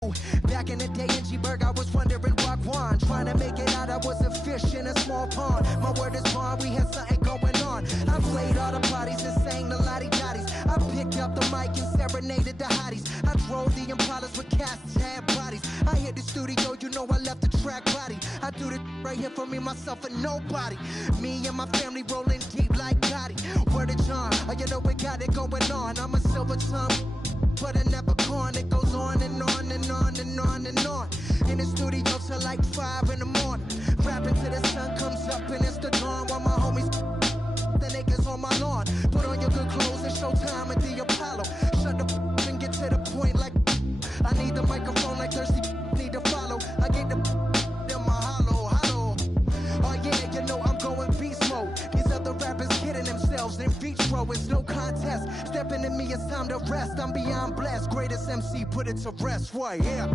Back in the day in G-Burg, I was wondering what one. Trying to make it out, I was a fish in a small pond. My word is bond, we had something going on. I played all the parties and sang the lottie-dotties. I picked up the mic and serenaded the hotties. I drove the Impalas with cats that had bodies. I hit the studio, you know I left the track body. I do this right here for me, myself, and nobody. Me and my family rolling deep like Gotti. Word of John, oh, you know we got it going on. I'm a silver tongue, but I never gone. It goes on and on and on and on and on. In the studio till like 5 in the morning. Rapping till the sun comes up and it's the dawn. While my homies the niggas on my lawn. Put on your good clothes and show time at the Apollo. Shut the and get to the point like I need the microphone like thirsty need to follow. I get the in my hollow. Oh yeah, you know I'm going beast mode. These other rappers kidding themselves in vitro. It's no contest. Stepping to me, it's time to rest. I'm beyond blessed. Greatest MC, put it to rest. What? Yeah.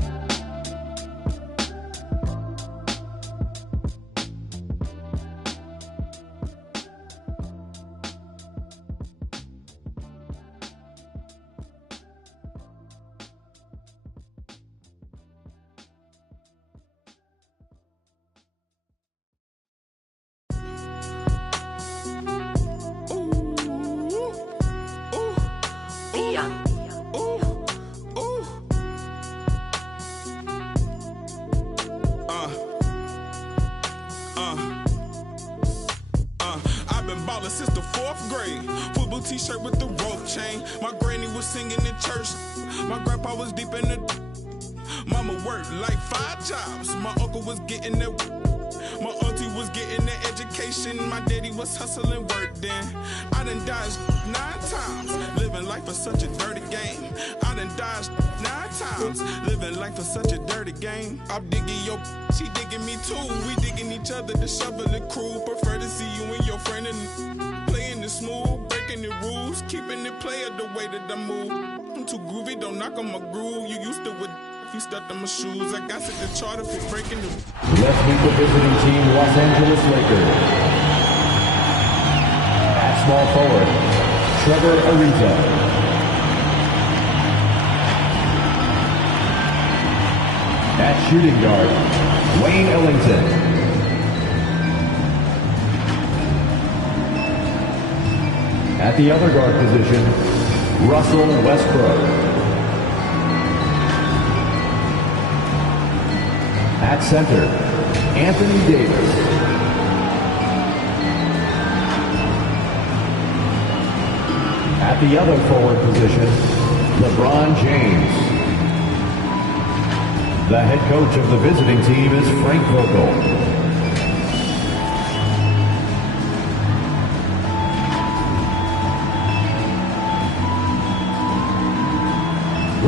I've been ballin' since the 4th grade. Football t-shirt with the rope chain. My granny was singing in church. My grandpa was deep in the. Mama worked like 5 jobs. My uncle was getting that. My auntie was getting that education. My daddy was hustling work then. I done dodged 9 times. Living life for such a dirty game. I done dodged 9 times. Living life for such a dirty game. I'm digging your, she digging me too. We digging each other, the shovel the crew. Prefer to see you and your friend and playing it smooth, breaking the rules, keeping it player the way that I move. I'm too groovy, don't knock on my groove. You used to with if you stepped on my shoes. I got set the charter for breaking the. Let's meet the visiting team, Los Angeles Lakers. At small forward, Trevor Ariza. At shooting guard, Wayne Ellington. At the other guard position, Russell Westbrook. At center, Anthony Davis. At the other forward position, LeBron James. The head coach of the visiting team is Frank Vogel.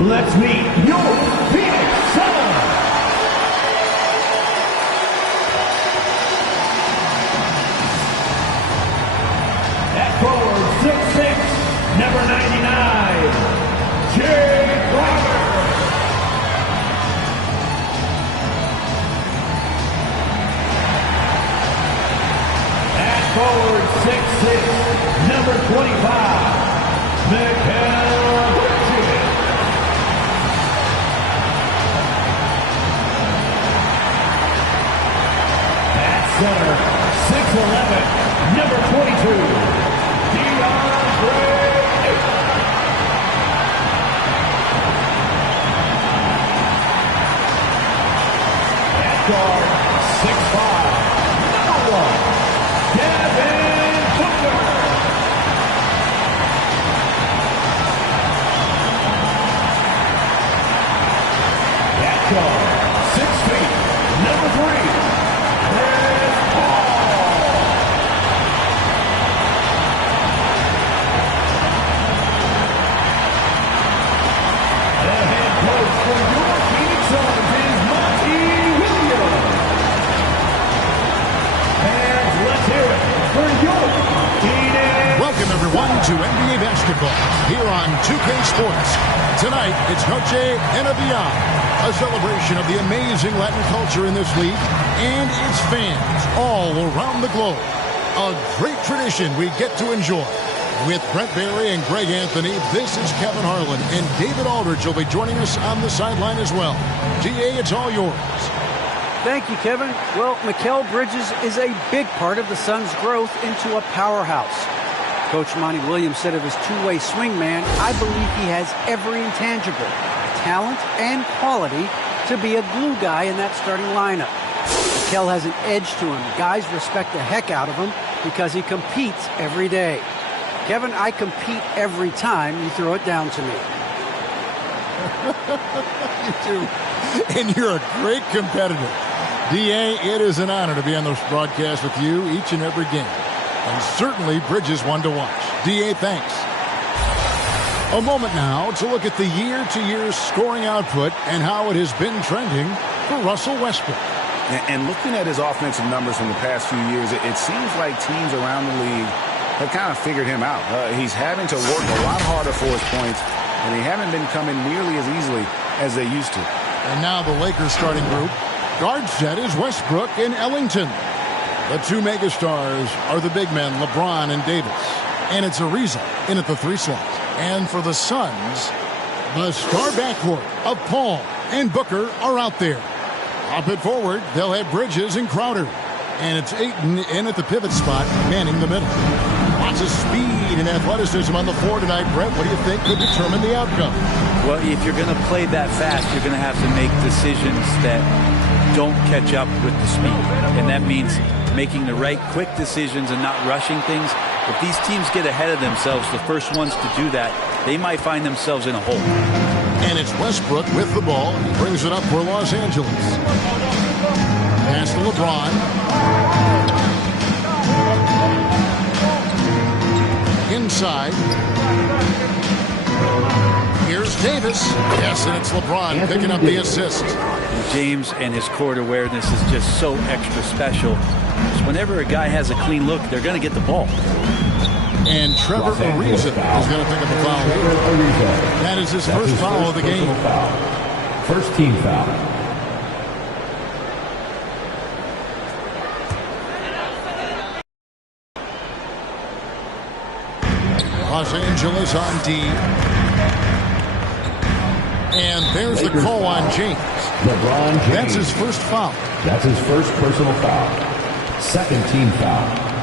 Let's meet your Phoenix Suns. At forward, 6'6", number 99, Jay Crowder. At forward, 6'6", number 25, Mikal Bridges. Center, 6'11", number 22, DeAndre Ayton. At guard, 6'5", number 1, Devin Booker. At guard, 6 feet, number 3, Welcome, everyone, to NBA basketball here on 2K Sports. Tonight, it's Noche and a Beyond, a celebration of the amazing Latin culture in this league and its fans all around the globe. A great tradition we get to enjoy. With Brent Barry and Greg Anthony, this is Kevin Harlan, and David Aldridge will be joining us on the sideline as well. DA, it's all yours. Thank you, Kevin. Well, Mikal Bridges is a big part of the Suns' growth into a powerhouse. Coach Monty Williams said of his two-way swingman, I believe he has every intangible, talent and quality to be a glue guy in that starting lineup. Mikal has an edge to him. Guys respect the heck out of him because he competes every day. Kevin, I compete every time you throw it down to me. You do. And you're a great competitor. DA, it is an honor to be on this broadcast with you each and every game. And certainly Bridges one to watch. DA, thanks. A moment now to look at the year-to-year scoring output and how it has been trending for Russell Westbrook. And looking at his offensive numbers from the past few years, it seems like teams around the league have kind of figured him out. He's having to work a lot harder for his points, and they haven't been coming nearly as easily as they used to. And now the Lakers starting group. Guard set is Westbrook and Ellington. The two megastars are the big men, LeBron and Davis. And it's Ariza in at the 3 slot. And for the Suns, the star backcourt of Paul and Booker are out there. Up it forward, they'll have Bridges and Crowder. And it's Ayton in at the pivot spot, manning the middle. Lots of speed and athleticism on the floor tonight, Brett. What do you think could determine the outcome? Well, if you're going to play that fast, you're going to have to make decisions that don't catch up with the speed. And that means making the right quick decisions and not rushing things. If these teams get ahead of themselves, the first ones to do that, they might find themselves in a hole. And it's Westbrook with the ball. He brings it up for Los Angeles. Pass to LeBron. Inside. Here's Davis. Yes, and it's LeBron picking up the assist. James and his court awareness is just so extra special. So whenever a guy has a clean look, they're going to get the ball. And Trevor Ariza is going to pick up the foul. That is his first foul of the game. First team foul. Los Angeles on D. And there's the call on James. LeBron James. That's his first foul. That's his first personal foul. Second team foul.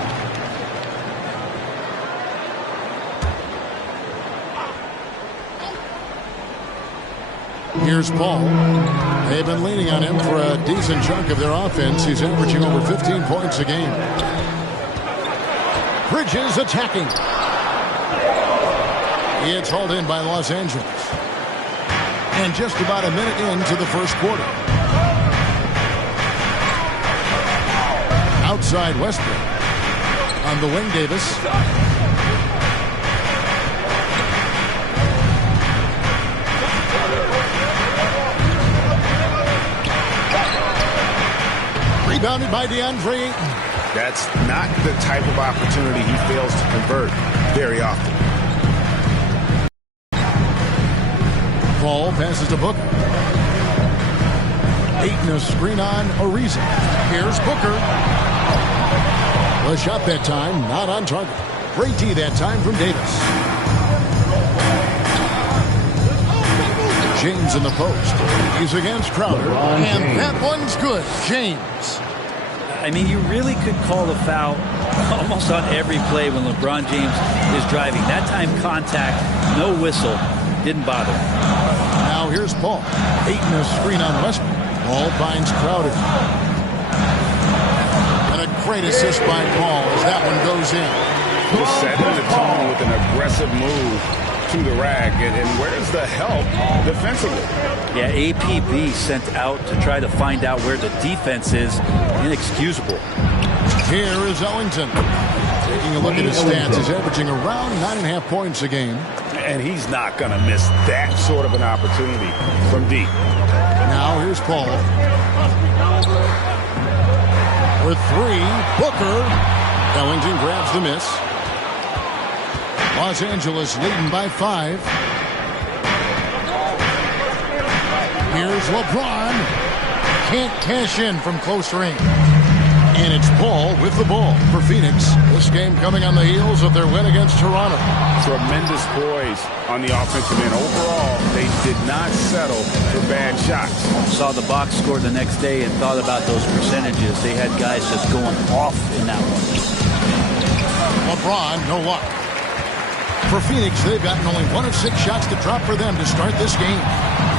Here's Paul. They've been leaning on him for a decent chunk of their offense. He's averaging over 15 points a game. Bridges attacking. It's hauled in by Los Angeles. And just about a minute into the first quarter. Outside Westbrook. On the wing, Davis. Rebounded by DeAndre Ayton. That's not the type of opportunity he fails to convert very often. Paul passes to Booker. Ayton a screen on Ariza. Here's Booker. The shot that time, not on target. Great D that time from Davis. James in the post. He's against Crowder. And that one's good. James. I mean, you really could call a foul almost on every play when LeBron James is driving. That time contact, no whistle, didn't bother him. Now here's Paul. Ayton a screen on Westbrook. Paul finds Crowder. And a great assist by Paul as that one goes in. Just setting the tone with an aggressive move to the rack. And where's the help defensively? Yeah, APB sent out to try to find out where the defense is. Inexcusable. Here is Ellington. Taking a look at his stats, he's averaging around 9.5 points a game. And he's not going to miss that sort of an opportunity from deep. Now here's Paul. With 3, Booker. Ellington grabs the miss. Los Angeles leading by 5. Here's LeBron. Can't cash in from close range. And it's Paul with the ball for Phoenix. This game coming on the heels of their win against Toronto. Tremendous poise on the offensive end. Overall, they did not settle for bad shots. Saw the box score the next day and thought about those percentages. They had guys just going off in that one. LeBron, no luck. For Phoenix, they've gotten only 1 of 6 shots to drop for them to start this game.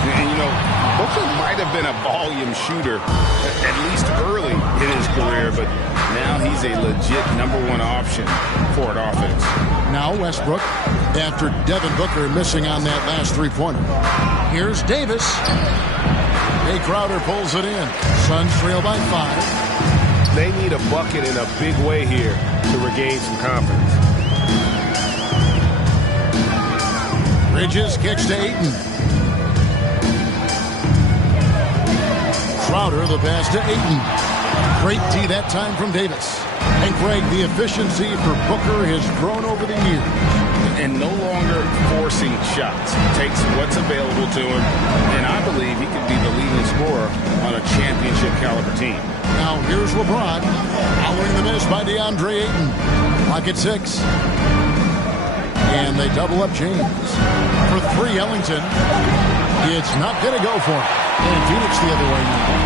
And, you know, Booker might have been a volume shooter, at least early in his career, but now he's a legit #1 option for an offense. Now Westbrook, after Devin Booker missing on that last three-pointer. Here's Davis. Jay Crowder pulls it in. Suns trail by 5. They need a bucket in a big way here to regain some confidence. Bridges kicks to Ayton. Crowder, the pass to Ayton. Great D that time from Davis. And Greg, the efficiency for Booker has grown over the years. And no longer forcing shots. Takes what's available to him. And I believe he could be the leading scorer on a championship caliber team. Now here's LeBron. Following the miss by DeAndre Ayton. Clock at 6. And they double up James. For 3, Ellington. It's not going to go for him. And Phoenix the other way.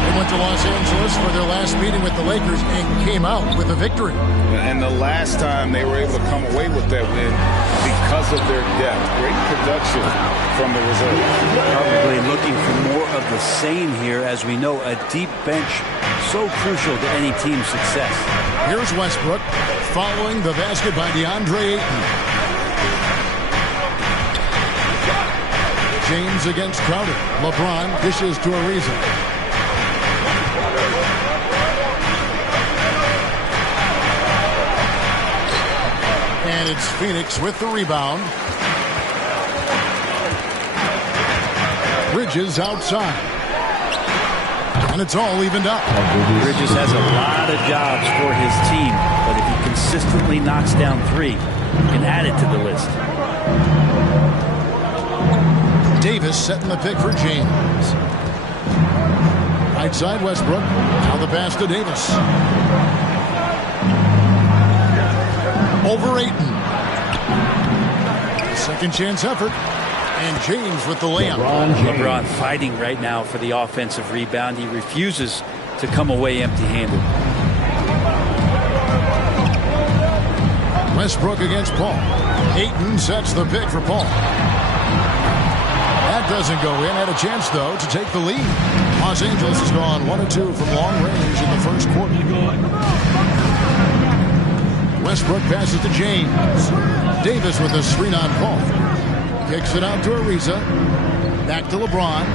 They went to Los Angeles for their last meeting with the Lakers and came out with a victory. And the last time they were able to come away with that win because of their depth. Great production from the reserve. Probably looking for more of the same here. As we know, a deep bench so crucial to any team's success. Here's Westbrook following the basket by DeAndre Ayton. James against Crowder. LeBron dishes to Ariza. And it's Phoenix with the rebound. Bridges outside. And it's all evened up. Bridges has a lot of jobs for his team, but if he consistently knocks down 3, he can add it to the list. Davis setting the pick for James. Right side Westbrook. Now the pass to Davis. Over Ayton. Second chance effort. And James with the layup. LeBron fighting right now for the offensive rebound. He refuses to come away empty-handed. Westbrook against Paul. Ayton sets the pick for Paul. That doesn't go in. Had a chance, though, to take the lead. Los Angeles has gone 1 of 2 from long range in the first quarter. Westbrook passes to James. Davis with a screen on Paul. Kicks it out to Ariza. Back to LeBron.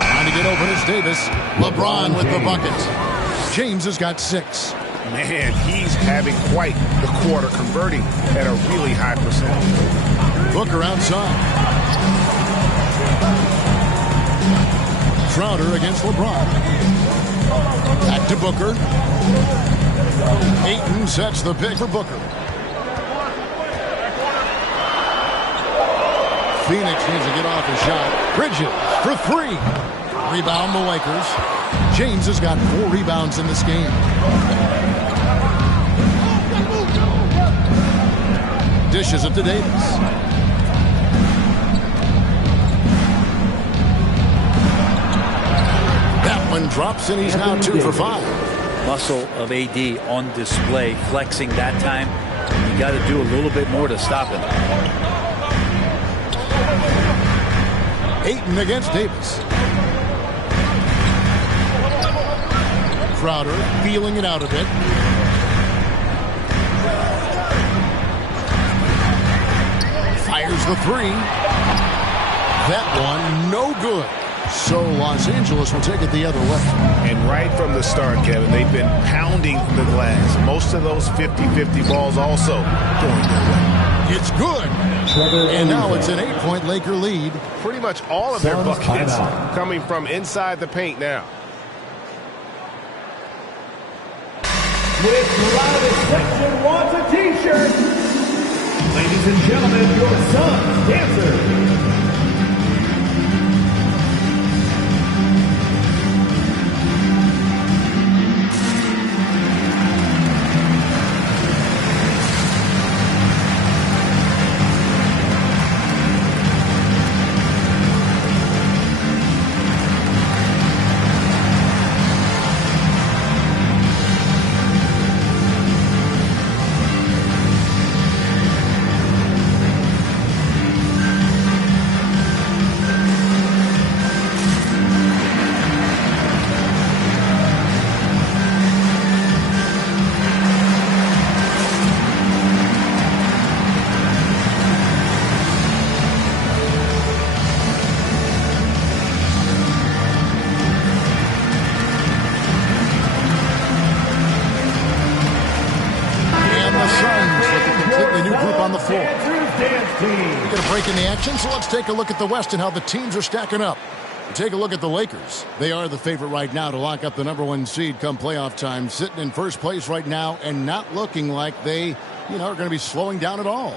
Trying to get open is Davis. LeBron with the bucket. James has got 6. Man, he's having quite the quarter, converting at a really high percentage. Booker outside. Crowder against LeBron. Back to Booker. Ayton sets the pick for Booker. Phoenix needs to get off a shot. Bridges for 3. Rebound the Lakers. James has got 4 rebounds in this game. Dishes it to Davis. That one drops, and he's now 2 for 5. Muscle of AD on display, flexing that time. You got to do a little bit more to stop him. Ayton against Davis. Crowder feeling it out a bit. Fires the 3. That one no good. So Los Angeles will take it the other way. And right from the start, Kevin, they've been pounding the glass. Most of those 50-50 balls also going their way. It's good. And now it's an 8-point Laker lead. Pretty much all of their buckets coming from inside the paint now. With United Section wants a t-shirt. Ladies and gentlemen, your Suns dancers. In the action, so let's take a look at the West and how the teams are stacking up. Take a look at the Lakers. They are the favorite right now to lock up the #1 seed come playoff time, sitting in first place right now and not looking like they, are going to be slowing down at all.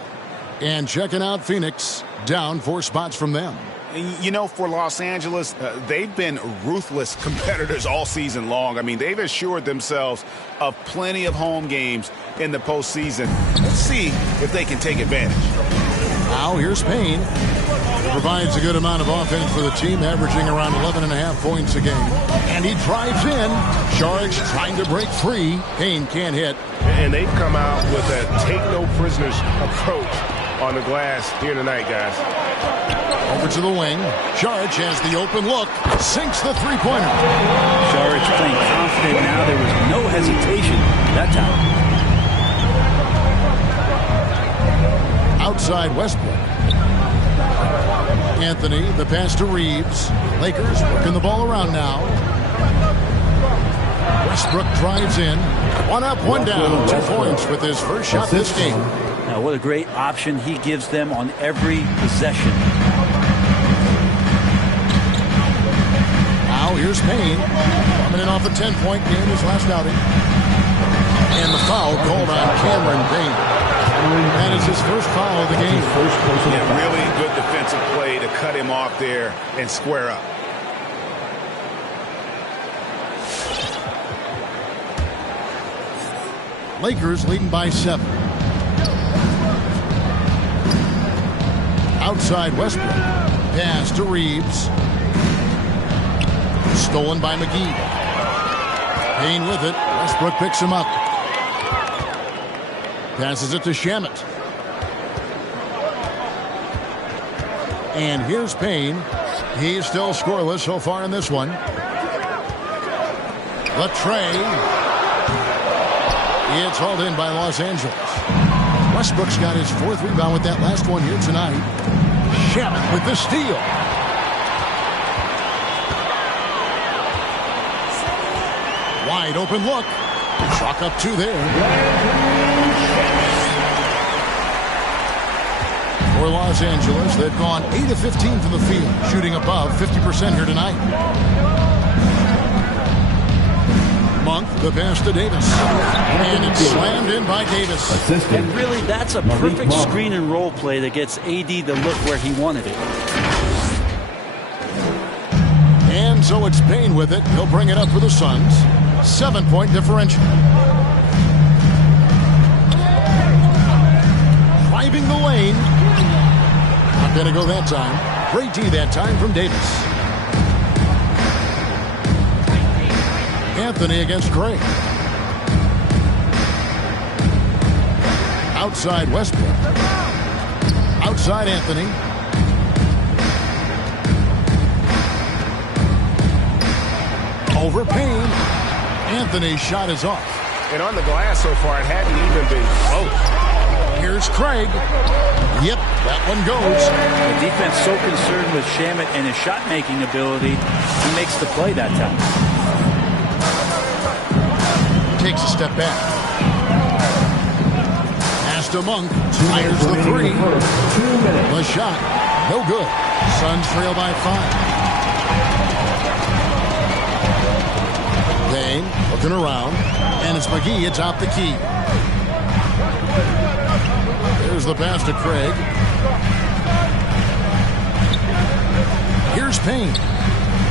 And checking out Phoenix, down 4 spots from them. For Los Angeles, they've been ruthless competitors all season long. I mean, they've assured themselves of plenty of home games in the postseason. Let's see if they can take advantage. Now here's Payne. He provides a good amount of offense for the team, averaging around 11.5 points a game. And he drives in. Saric trying to break free. Payne can't hit. And they've come out with a take-no-prisoners approach on the glass here tonight, guys. Over to the wing. Saric has the open look. Sinks the three-pointer. Saric playing confident now. There was no hesitation that time. Outside Westbrook. Anthony, the pass to Reeves. Lakers working the ball around now. Westbrook drives in. 1 up, 1 down. 2 points with his first shot this game. Now, what a great option he gives them on every possession. Now here's Payne. Coming in off a 10-point game his last outing. And the foul called on Cameron Payne. That is his first foul of the game. Yeah, really good defensive play to cut him off there and square up. Lakers leading by 7. Outside Westbrook. Pass to Reeves. Stolen by McGee. Payne with it. Westbrook picks him up. Passes it to Shamet. And here's Payne. He's still scoreless so far in this one. Latrey. It's hauled in by Los Angeles. Westbrook's got his 4th rebound with that last one here tonight. Shamet with the steal. Wide open look. Chalk up 2 there. For Los Angeles, they've gone 8 of 15 from the field, shooting above 50% here tonight. Monk, the pass to Davis. And it's slammed in by Davis. And really, that's a perfect screen and roll play that gets AD the look where he wanted it. And so it's Payne with it. He'll bring it up for the Suns. 7-point differential. Driving the lane. Not going to go that time. Great D that time from Davis. Anthony against Craig. Outside Westbrook. Outside Anthony. Over Payne. Anthony's shot is off. And on the glass so far, it hadn't even been close. Here's Craig. Yep, that one goes. The defense so concerned with Shamet and his shot-making ability, he makes the play that time. Takes a step back. Pass to Monk. Fires the 3. The shot. No good. Suns trail by 5. Payne looking around. And it's McGee atop the key. There's the pass to Craig. Here's Payne.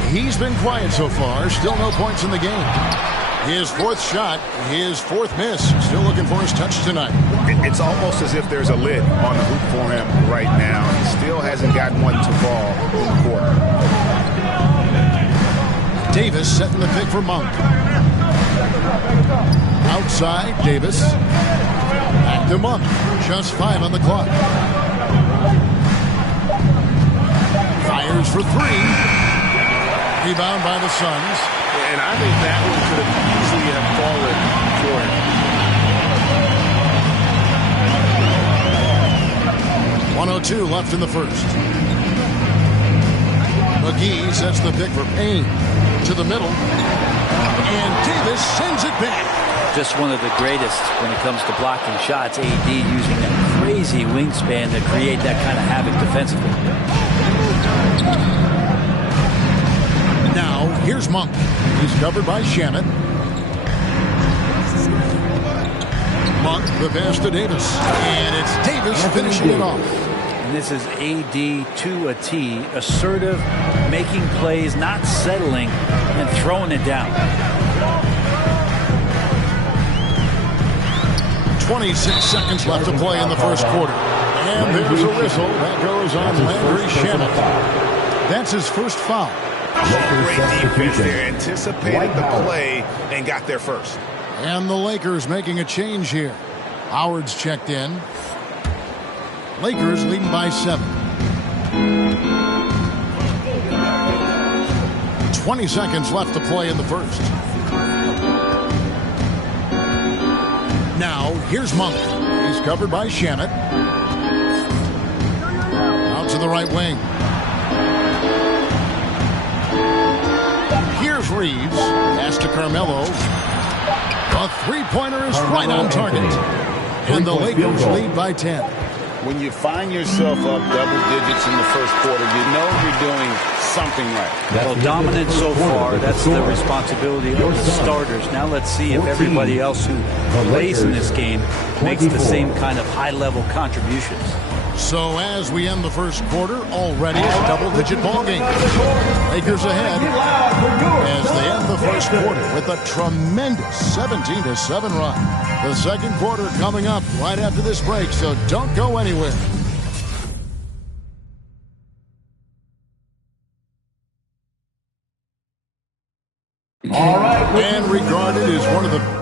He's been quiet so far. Still no points in the game. His fourth shot, his fourth miss. Still looking for his touch tonight. It's almost as if there's a lid on the hoop for him right now. He still hasn't gotten one to fall in the quarter. Davis setting the pick for Monk. Outside, Davis. Back to Monk. Just 5 on the clock. Fires for 3. Rebound by the Suns. And I think that one could have easily have fallen for him. 1:02 left in the first. McGee sets the pick for Payne. To the middle. And Davis sends it back. Just one of the greatest when it comes to blocking shots. AD using that crazy wingspan to create that kind of havoc defensively. Now, here's Monk. He's covered by Shamet. Monk, the pass to Davis. And it's Davis finishing it off. And this is AD to a T. Assertive, making plays, not settling, and throwing it down. 26 seconds left to play in the first quarter. And there's a whistle. That goes on Landry Shamet. That's his first foul. Great defense there. Anticipated the play and got there first. And the Lakers making a change here. Howard's checked in. Lakers leading by 7. 20 seconds left to play in the first. Now, here's Monk. He's covered by Shamet. Out to the right wing. Here's Reeves. Pass to Carmelo. A three-pointer is right on target. And the Lakers lead by 10. When you find yourself up double digits in the first quarter, you know you're doing something right. Well, dominant so far. That's the responsibility of the starters. Now let's see if everybody else who plays in this game makes the same kind of high-level contributions. So as we end the first quarter, already a double-digit ball game. Lakers ahead as they end the first quarter with a tremendous 17-7 run. The second quarter coming up right after this break, so don't go anywhere. All right. And regarded as one of the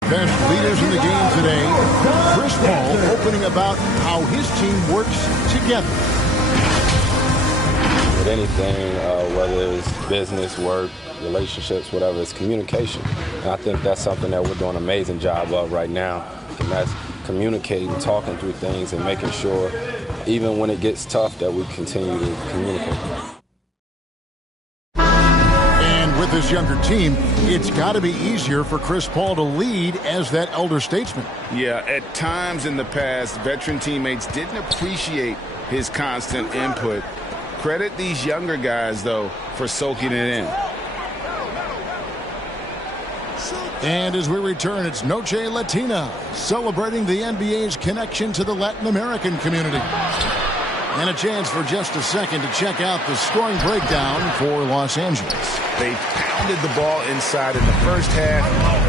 best leaders in the game today, Chris Paul opening about how his team works together. With anything, whether it's business, work, relationships, whatever, it's communication. And I think that's something that we're doing an amazing job of right now. And that's communicating, talking through things, and making sure, even when it gets tough, that we continue to communicate. With this younger team, it's got to be easier for Chris Paul to lead as that elder statesman. Yeah, at times in the past, veteran teammates didn't appreciate his constant input. Credit these younger guys, though, for soaking it in. And as we return, it's Noche Latina, celebrating the NBA's connection to the Latin American community. And a chance for just a second to check out the scoring breakdown for Los Angeles. They pounded the ball inside in the first half,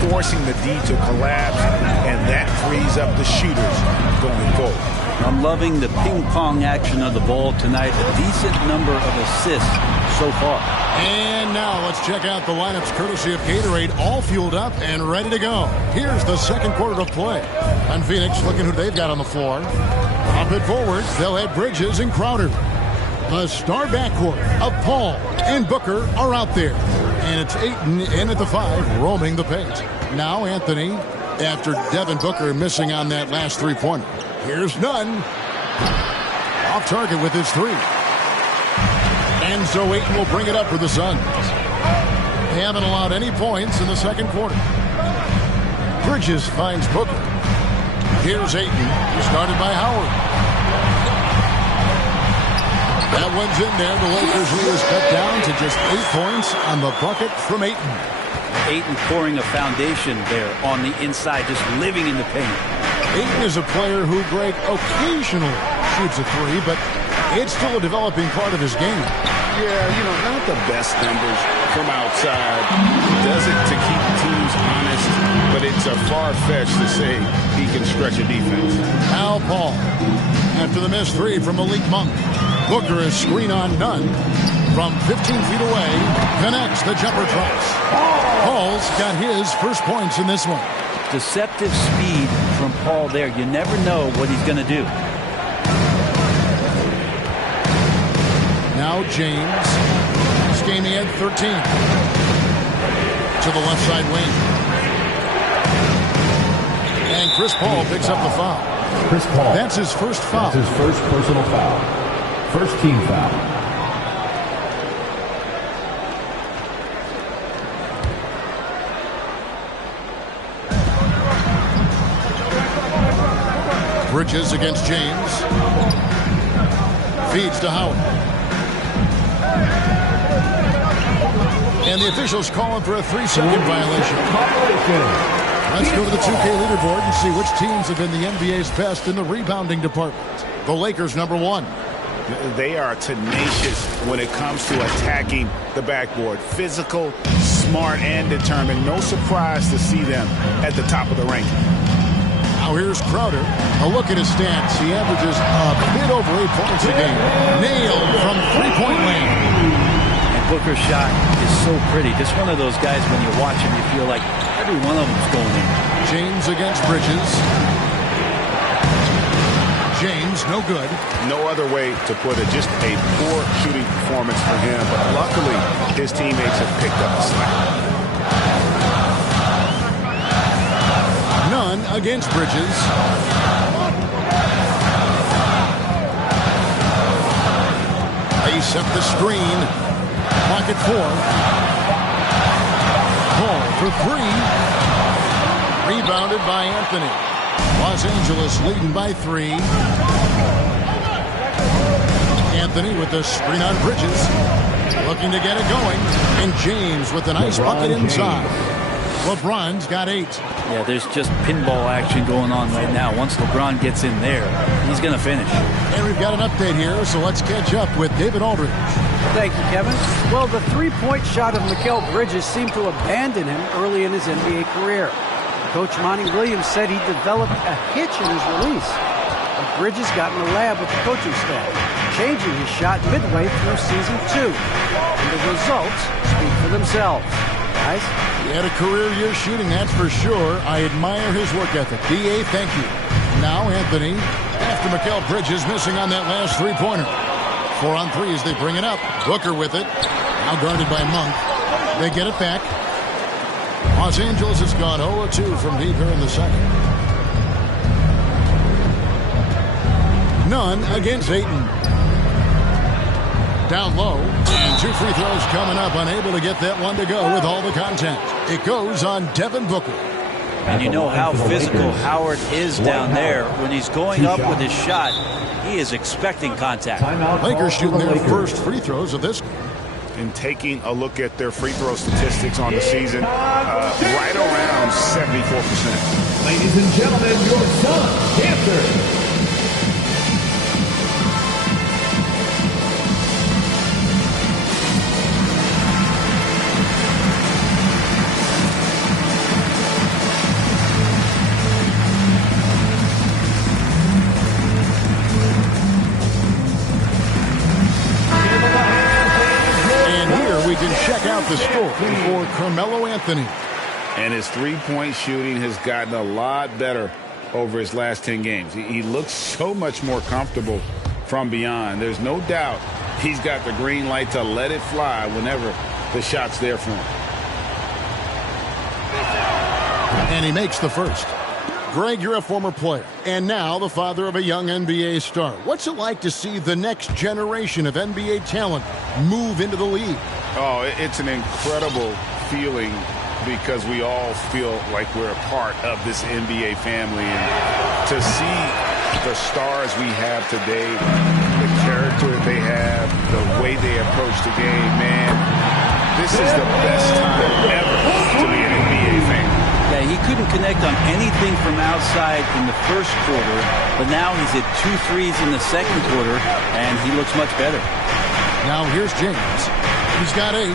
forcing the D to collapse, and that frees up the shooters going forward. I'm loving the ping-pong action of the ball tonight. A decent number of assists so far. And now let's check out the lineups courtesy of Gatorade, all fueled up and ready to go. Here's the second quarter of play. And Phoenix looking who they've got on the floor. Up it forward, they'll have Bridges and Crowder. The star backcourt of Paul and Booker are out there. And it's Ayton in at the 5, roaming the paint. Now Anthony, after Devin Booker missing on that last three-pointer. Here's Nunn. Off target with his 3. And so Ayton will bring it up for the Suns. They haven't allowed any points in the second quarter. Bridges finds Booker. Here's Ayton, started by Howard. That one's in there. The Lakers lead is cut down to just 8 points on the bucket from Ayton. Ayton pouring a foundation there on the inside, just living in the paint. Ayton is a player who, Greg, occasionally shoots a three, but it's still a developing part of his game. Yeah, not the best numbers from outside. He does it to keep teams honest, but it's a far-fetched to say he can stretch a defense. Al Paul, after the missed three from Malik Monk. Booker is screen on none. From 15 feet away, connects, the jumper drops. Paul's got his first points in this one. Deceptive speed from Paul there. You never know what he's going to do. Now James. This game he had 13. To the left side wing. And Chris Paul picks up the foul. Chris Paul. That's his first foul. That's his first personal foul. First team foul. Bridges against James. Feeds to Howard. And the officials calling for a 3-second violation. Let's go to the 2K leaderboard and see which teams have been the NBA's best in the rebounding department. The Lakers, number 1. They are tenacious when it comes to attacking the backboard. Physical, smart, and determined. No surprise to see them at the top of the ranking. Now here's Crowder. A look at his stats. He averages a bit over 8 points a game. Nailed from three-point lane. And Booker's shot is so pretty. Just one of those guys, when you watch him, you feel like every one of them is going in. James against Bridges. James, no good. No other way to put it. Just a poor shooting performance for him. But luckily, his teammates have picked up the slack. None against Bridges. They set the screen. Pocket 4. Paul for 3. Rebounded by Anthony. Los Angeles leading by 3. Anthony with the screen on Bridges. Looking to get it going. And James with a nice bucket inside. LeBron's got 8. Yeah, there's just pinball action going on right now. Once LeBron gets in there, he's going to finish. And we've got an update here, so let's catch up with David Aldridge. Thank you, Kevin. Well, the three-point shot of Mikal Bridges seemed to abandon him early in his NBA career. Coach Monty Williams said he developed a hitch in his release. But Bridges got in the lab with the coaching staff, changing his shot midway through season 2. And the results speak for themselves. Guys? He had a career year shooting, that's for sure. I admire his work ethic. D.A., thank you. Now Anthony, after Mikal Bridges missing on that last three-pointer. 4 on 3 as they bring it up. Booker with it. Now guarded by Monk. They get it back. Los Angeles has gone 0-2 from deep here in the second. None against Ayton. Down low, and 2 free throws coming up, unable to get that one to go with all the contact. It goes on Devin Booker. And you know how physical Howard is down there. When he's going up with his shot, he is expecting contact. Lakers shooting their first free throws of this game. And taking a look at their free throw statistics on the season, right around 74%. Ladies and gentlemen, your son, Panther. Check out the score for Carmelo Anthony. And his three-point shooting has gotten a lot better over his last 10 games. He looks so much more comfortable from beyond. There's no doubt he's got the green light to let it fly whenever the shot's there for him. And he makes the first. Greg, you're a former player, and now the father of a young NBA star. What's it like to see the next generation of NBA talent move into the league? Oh, it's an incredible feeling because we all feel like we're a part of this NBA family. And to see the stars we have today, the character they have, the way they approach the game, man, this is the best time ever to be an NBA fan. Yeah, he couldn't connect on anything from outside in the first quarter, but now he's hit 2 threes in the second quarter, and he looks much better. Now here's James. He's got 8.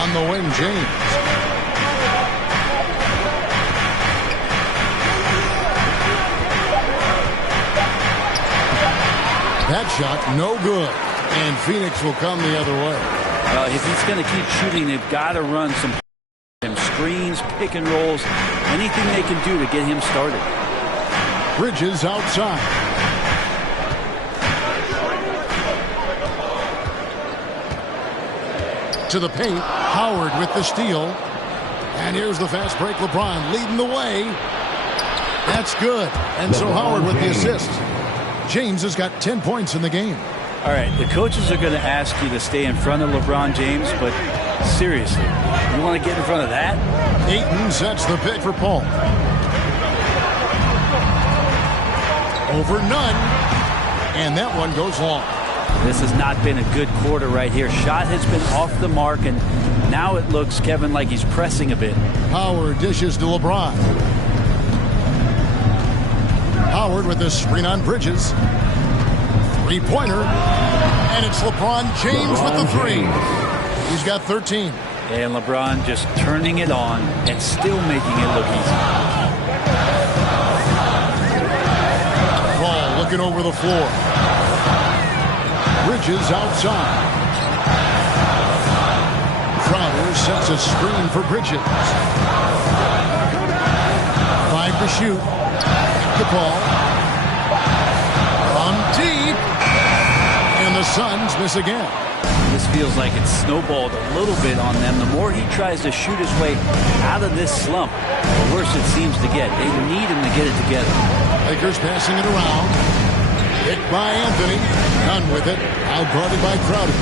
On the wing, James. That shot, no good. And Phoenix will come the other way. If he's going to keep shooting, they've got to run some screens, pick and rolls, anything they can do to get him started. Bridges outside. To the paint. Howard with the steal. And here's the fast break. LeBron leading the way. That's good. And so Howard with the assist. James has got 10 points in the game. All right, the coaches are going to ask you to stay in front of LeBron James, but seriously, you want to get in front of that? Ayton sets the pick for Paul. Over none. And that one goes long. This has not been a good quarter right here. Shot has been off the mark, and now it looks, Kevin, like he's pressing a bit. Howard dishes to LeBron. Howard with the screen on Bridges. Three-pointer. And it's LeBron James with the 3. He's got 13. And LeBron just turning it on and still making it look easy. Ball looking over the floor. Bridges outside. Crowder sets a screen for Bridges. 5 to shoot. The ball. From deep. And the Suns miss again. This feels like it's snowballed a little bit on them. The more he tries to shoot his way out of this slump, the worse it seems to get. They need him to get it together. Lakers passing it around. Picked by Anthony. None with it. Out guarded by Crowder.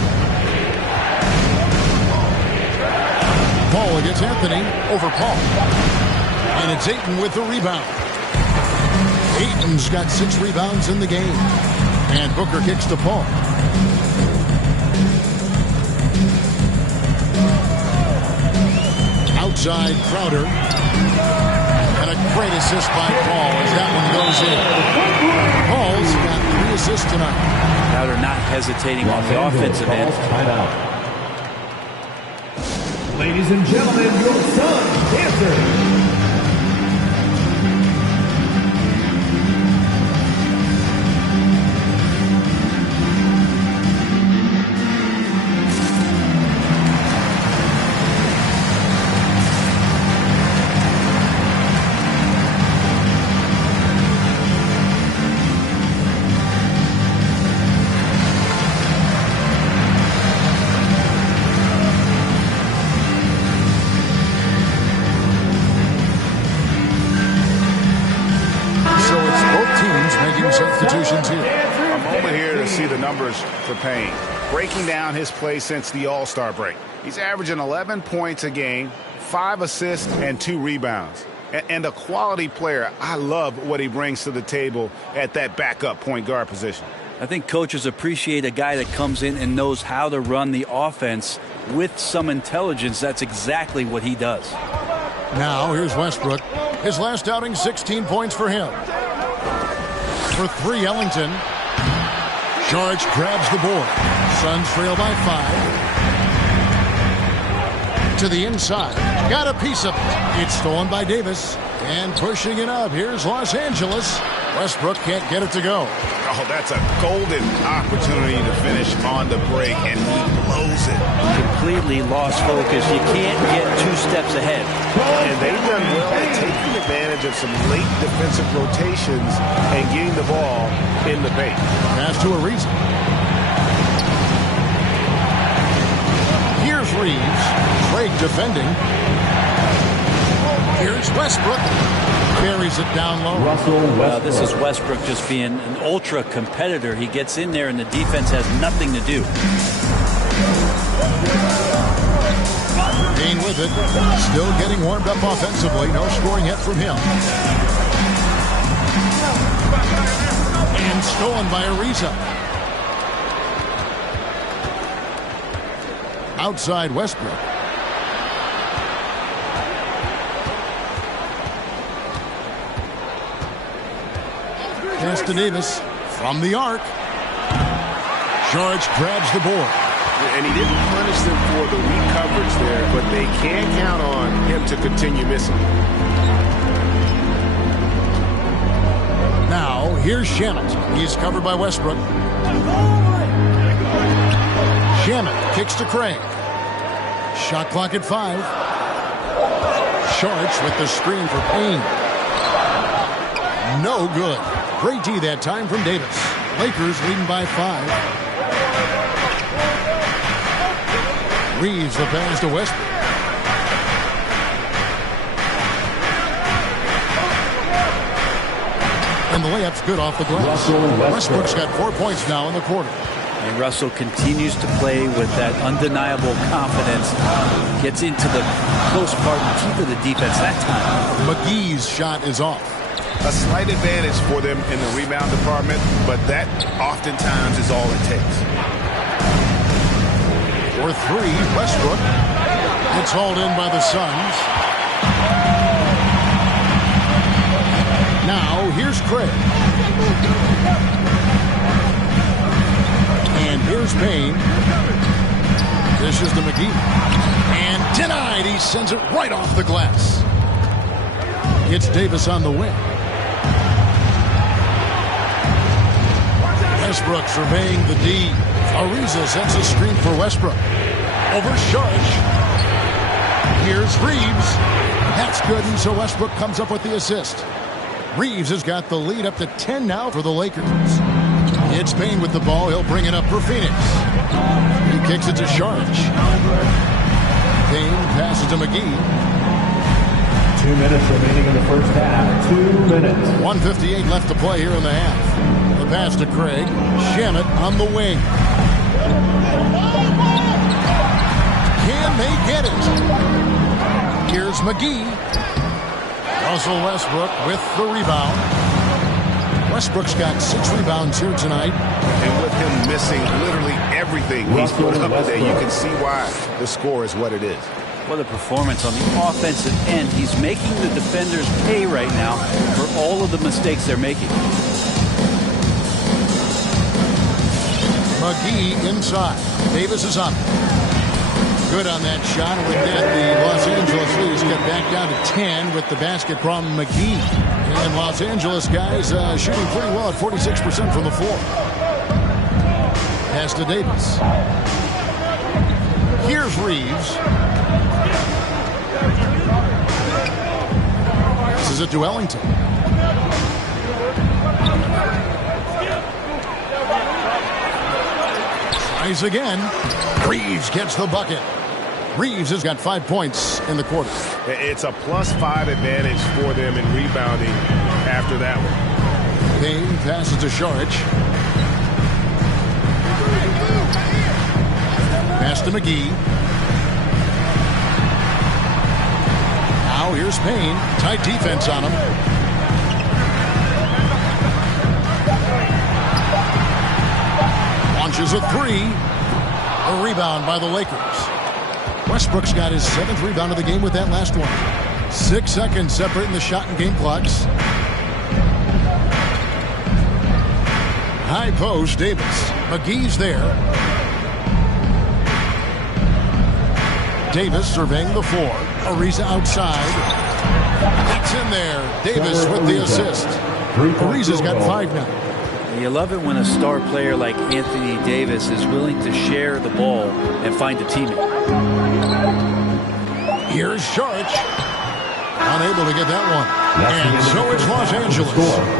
Paul against Anthony. Over Paul. And it's Ayton with the rebound. Ayton's got 6 rebounds in the game. And Booker kicks to Paul. Outside Crowder. And a great assist by Paul as that one goes in. Paul's got 3 assists tonight. Crowder not hesitating on the offensive end. Timeout. Ladies and gentlemen, your Suns answer. Substitutions here. A moment here to see the numbers for Payne. Breaking down his play since the All-Star break. He's averaging 11 points a game, 5 assists, and 2 rebounds. And a quality player. I love what he brings to the table at that backup point guard position. I think coaches appreciate a guy that comes in and knows how to run the offense with some intelligence. That's exactly what he does. Now here's Westbrook. His last outing, 16 points for him. For 3, Ellington. George grabs the board. Suns trail by 5. To the inside. Got a piece of it. It's stolen by Davis. And pushing it up. Here's Los Angeles. Westbrook can't get it to go. Oh, that's a golden opportunity to finish on the break, and he blows it. Completely lost focus. You can't get 2 steps ahead. And they've done well at taking advantage of some late defensive rotations and getting the ball in the paint. Pass to Ariza. Here's Reeves. Craig defending. Here's Westbrook. Carries it down low. Well, this is Westbrook just being an ultra competitor. He gets in there and the defense has nothing to do. Payne with it. Still getting warmed up offensively. No scoring yet from him. Stolen by Ariza. Outside Westbrook. Pass to Davis from the arc. George grabs the board. And he didn't punish them for the weak coverage there, but they can't count on him to continue missing. Now, here's Shamit. He's covered by Westbrook. Shamit kicks to Craig. Shot clock at 5. Sharch with the screen for Payne. No good. Great D that time from Davis. Lakers leading by 5. Reeves the pass to Westbrook. And the layup's good off the glass. Westbrook's got 4 points now in the quarter. And Russell continues to play with that undeniable confidence. Gets into the close part and teeth of the defense that time. McGee's shot is off. A slight advantage for them in the rebound department, but that oftentimes is all it takes. For 3, Westbrook. It's hauled in by the Suns. Now, here's Craig. And here's Payne. Dishes to McGee. And denied. He sends it right off the glass. It's Davis on the wing. Westbrook surveying the D. Ariza sends a screen for Westbrook. Over Sharch. Here's Reeves. That's good, and so Westbrook comes up with the assist. Reeves has got the lead up to 10 now for the Lakers. It's Payne with the ball. He'll bring it up for Phoenix. He kicks it to Sharch. Payne passes to McGee. 2 minutes remaining in the first half. 2 minutes. 1:58 left to play here in the half. The pass to Craig. Shamit on the wing. Can they get it? Here's McGee. Russell Westbrook with the rebound. Westbrook's got 6 rebounds here tonight. And with him missing literally everything he's put up today, you can see why the score is what it is. What a performance on the offensive end. He's making the defenders pay right now for all of the mistakes they're making. McGee inside. Davis is on. Good on that shot. And with that, the Los Angeles Leafs get back down to 10 with the basket from McGee. And Los Angeles guys shooting pretty well at 46% from the floor. Pass to Davis. Here's Reeves. This is it to Ellington. Tries again. Reeves gets the bucket. Reeves has got 5 points in the quarter. It's a +5 advantage for them in rebounding after that one. Payne passes to Sharch. Pass to McGee. Now here's Payne. Tight defense on him. Launches a 3. A rebound by the Lakers. Westbrook's got his 7th rebound of the game with that last one. 6 seconds separating the shot and game clocks. High post, Davis. McGee's there. Davis surveying the floor. Ariza outside. It's in there. Davis with the assist. Ariza's got 5 now. You love it when a star player like Anthony Davis is willing to share the ball and find a teammate. Here's Sharch. Unable to get that one. And so it's Los Angeles,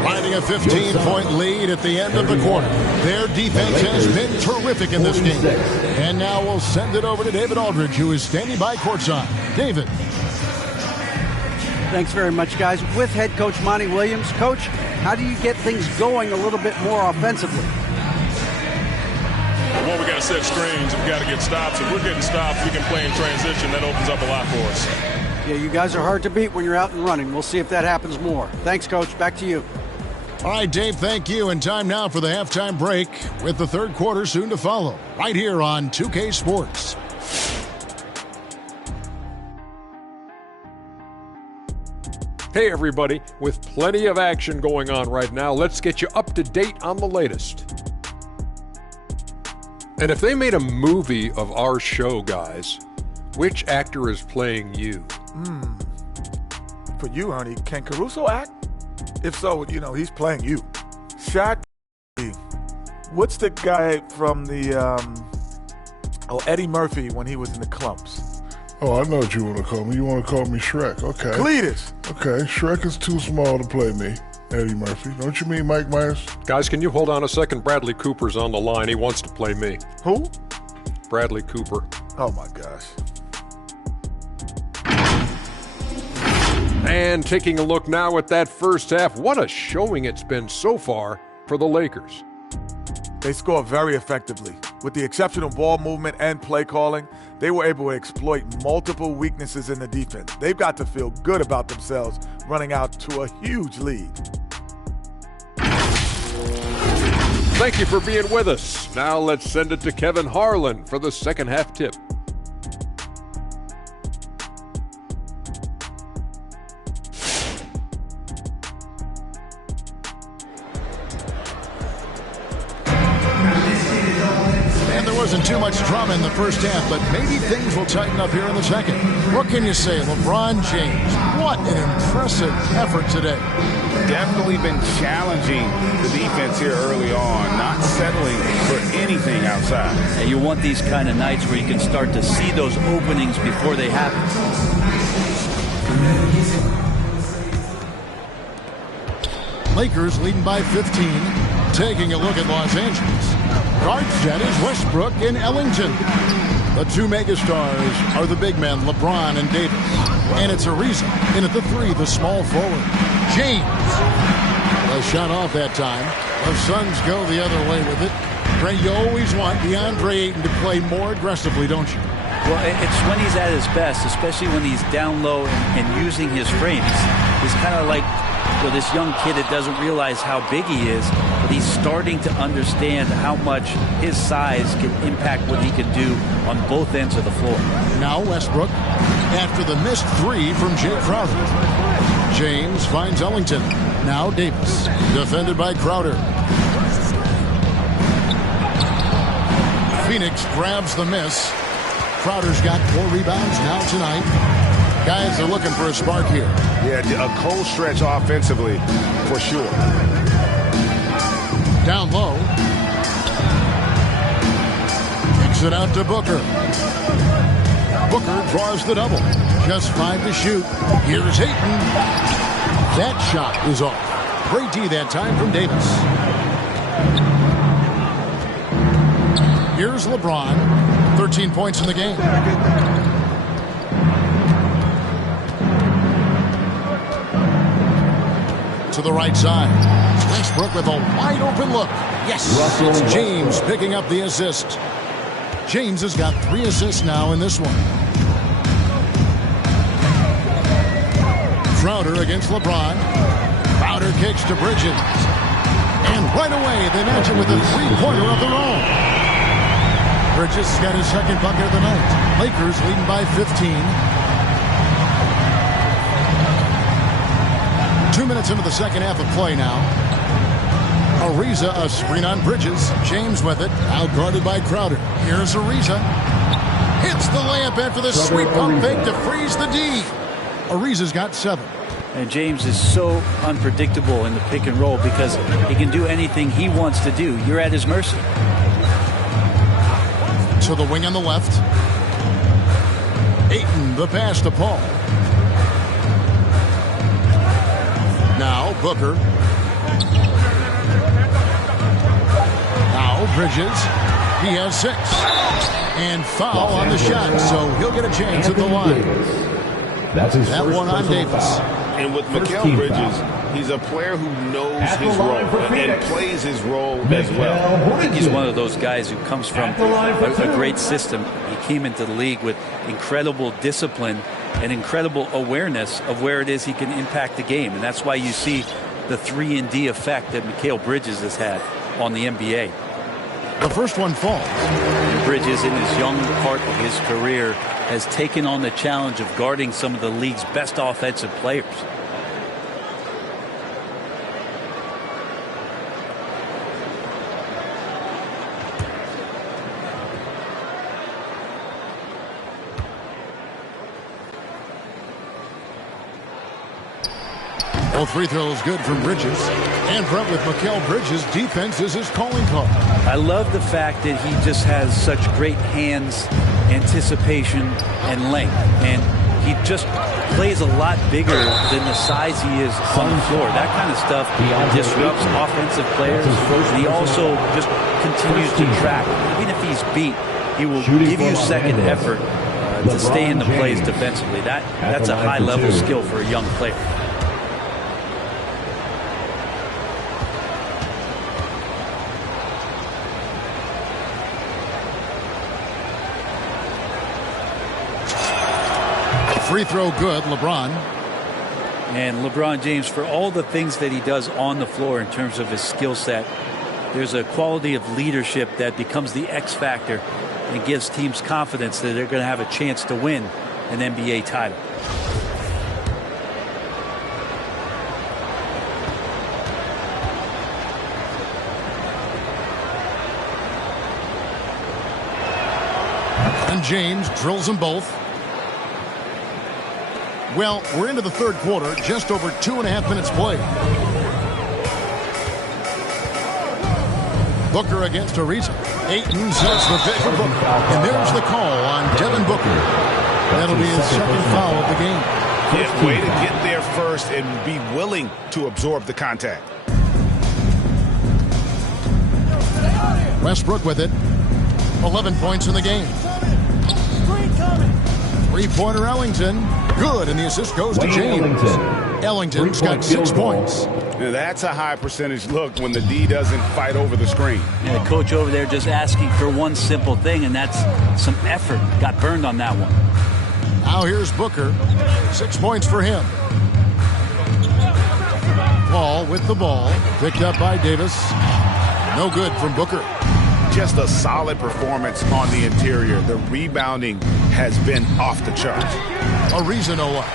riding a 15-point lead at the end of the quarter. Their defense has been terrific in this game. And now we'll send it over to David Aldridge, who is standing by courtside. David. Thanks very much, guys. With head coach Monty Williams. Coach, how do you get things going a little bit more offensively? Well, we got to set screens. We got to get stops. If we're getting stops, we can play in transition. That opens up a lot for us. Yeah, you guys are hard to beat when you're out and running. We'll see if that happens more. Thanks, Coach. Back to you. All right, Dave, thank you. And time now for the halftime break with the third quarter soon to follow right here on 2K Sports. Hey, everybody. With plenty of action going on right now, let's get you up to date on the latest. And if they made a movie of our show, guys, which actor is playing you? For you, Ernie, can Caruso act? If so, he's playing you. Shaq. What's the guy from the Eddie Murphy when he was in the Clumps? Oh, I know what you want to call me. You want to call me Shrek. Okay. Cletus. Okay, Shrek is too small to play me, Eddie Murphy. Don't you mean Mike Myers? Guys, can you hold on a second? Bradley Cooper's on the line. He wants to play me. Who? Bradley Cooper. Oh, my gosh. And taking a look now at that first half, what a showing it's been so far for the Lakers. They score very effectively. With the exceptional ball movement and play calling, they were able to exploit multiple weaknesses in the defense. They've got to feel good about themselves running out to a huge lead. Thank you for being with us. Now let's send it to Kevin Harlan for the second half tip. Wasn't too much drama in the first half, but maybe things will tighten up here in the second. What can you say, LeBron James? What an impressive effort today. Definitely been challenging the defense here early on, not settling for anything outside. And you want these kind of nights where you can start to see those openings before they happen. Lakers leading by 15. Taking a look at Los Angeles. Guard set is Westbrook in Ellington. The two megastars are the big men, LeBron and Davis. And it's Ariza in at the three, the small forward. James. A shot off that time. The Suns go the other way with it. Trey, you always want DeAndre Ayton to play more aggressively, don't you? Well, it's when he's at his best, especially when he's down low and using his frame. He's kind of like this young kid that doesn't realize how big he is, but he's starting to understand how much his size can impact what he can do on both ends of the floor. Now Westbrook, after the missed three from Jay Crowder. James finds Ellington. Now Davis, defended by Crowder. Phoenix grabs the miss. Crowder's got 4 rebounds now tonight. Guys are looking for a spark here. Yeah, a cold stretch offensively, for sure. Down low. Kicks it out to Booker. Booker draws the double. Just 5 to shoot. Here's Ayton. That shot is off. Great D that time from Davis. Here's LeBron. 13 points in the game. To the right side. Westbrook with a wide open look. Yes. It's James picking up the assist. James has got 3 assists now in this one. Crowder against LeBron. Crowder kicks to Bridges. And right away they match it with a 3-pointer of their own. Bridges has got his second bucket of the night. Lakers leading by 15. 2 minutes into the second half of play now. Ariza, a screen on Bridges. James with it, out guarded by Crowder. Here's Ariza. Hits the layup after the sweet pump fake to freeze the D. Ariza's got 7. And James is so unpredictable in the pick and roll because he can do anything he wants to do. You're at his mercy. To the wing on the left. Ayton, the pass to Paul. Now Booker. Now Bridges. He has 6. And foul on the shot, so he'll get a chance at the line. That's his that one on Davis. And with Mikal Bridges, he's a player who knows his role and plays his role as well. I think he's one of those guys who comes from a great system. He came into the league with incredible discipline and incredible awareness of where it is he can impact the game. And that's why you see the 3-and-D effect that Mikal Bridges has had on the NBA. The first one falls. Bridges, in his young part of his career, has taken on the challenge of guarding some of the league's best offensive players. Both free throws good from Bridges. And front with Mikal Bridges, defense is his calling card. I love the fact that he just has such great hands, anticipation, and length. And he just plays a lot bigger than the size he is on the floor. That kind of stuff disrupts offensive players. And he also just continues to track. Even if he's beat, he will give you second effort to stay in the plays defensively. That's a high-level skill for a young player. Free throw good, LeBron. And LeBron James, for all the things that he does on the floor in terms of his skill set, there's a quality of leadership that becomes the X factor and gives teams confidence that they're going to have a chance to win an NBA title. And James drills them both. Well, we're into the third quarter, just over 2.5 minutes played. Booker against Ariza. Ayton sets the pick for Booker. And there's the call on Devin Booker. That'll be his second foul of the game. Yeah, way to get there first and be willing to absorb the contact. Westbrook with it. 11 points in the game. Three-pointer Ellington. Good, and the assist goes to James. Ellington's got 6 points. Now that's a high percentage look when the D doesn't fight over the screen. And the coach over there just asking for one simple thing, and that's some effort. Got burned on that one. Now here's Booker. 6 points for him. Paul with the ball. Picked up by Davis. No good from Booker. Just a solid performance on the interior. The rebounding has been off the charts. Ariza no up.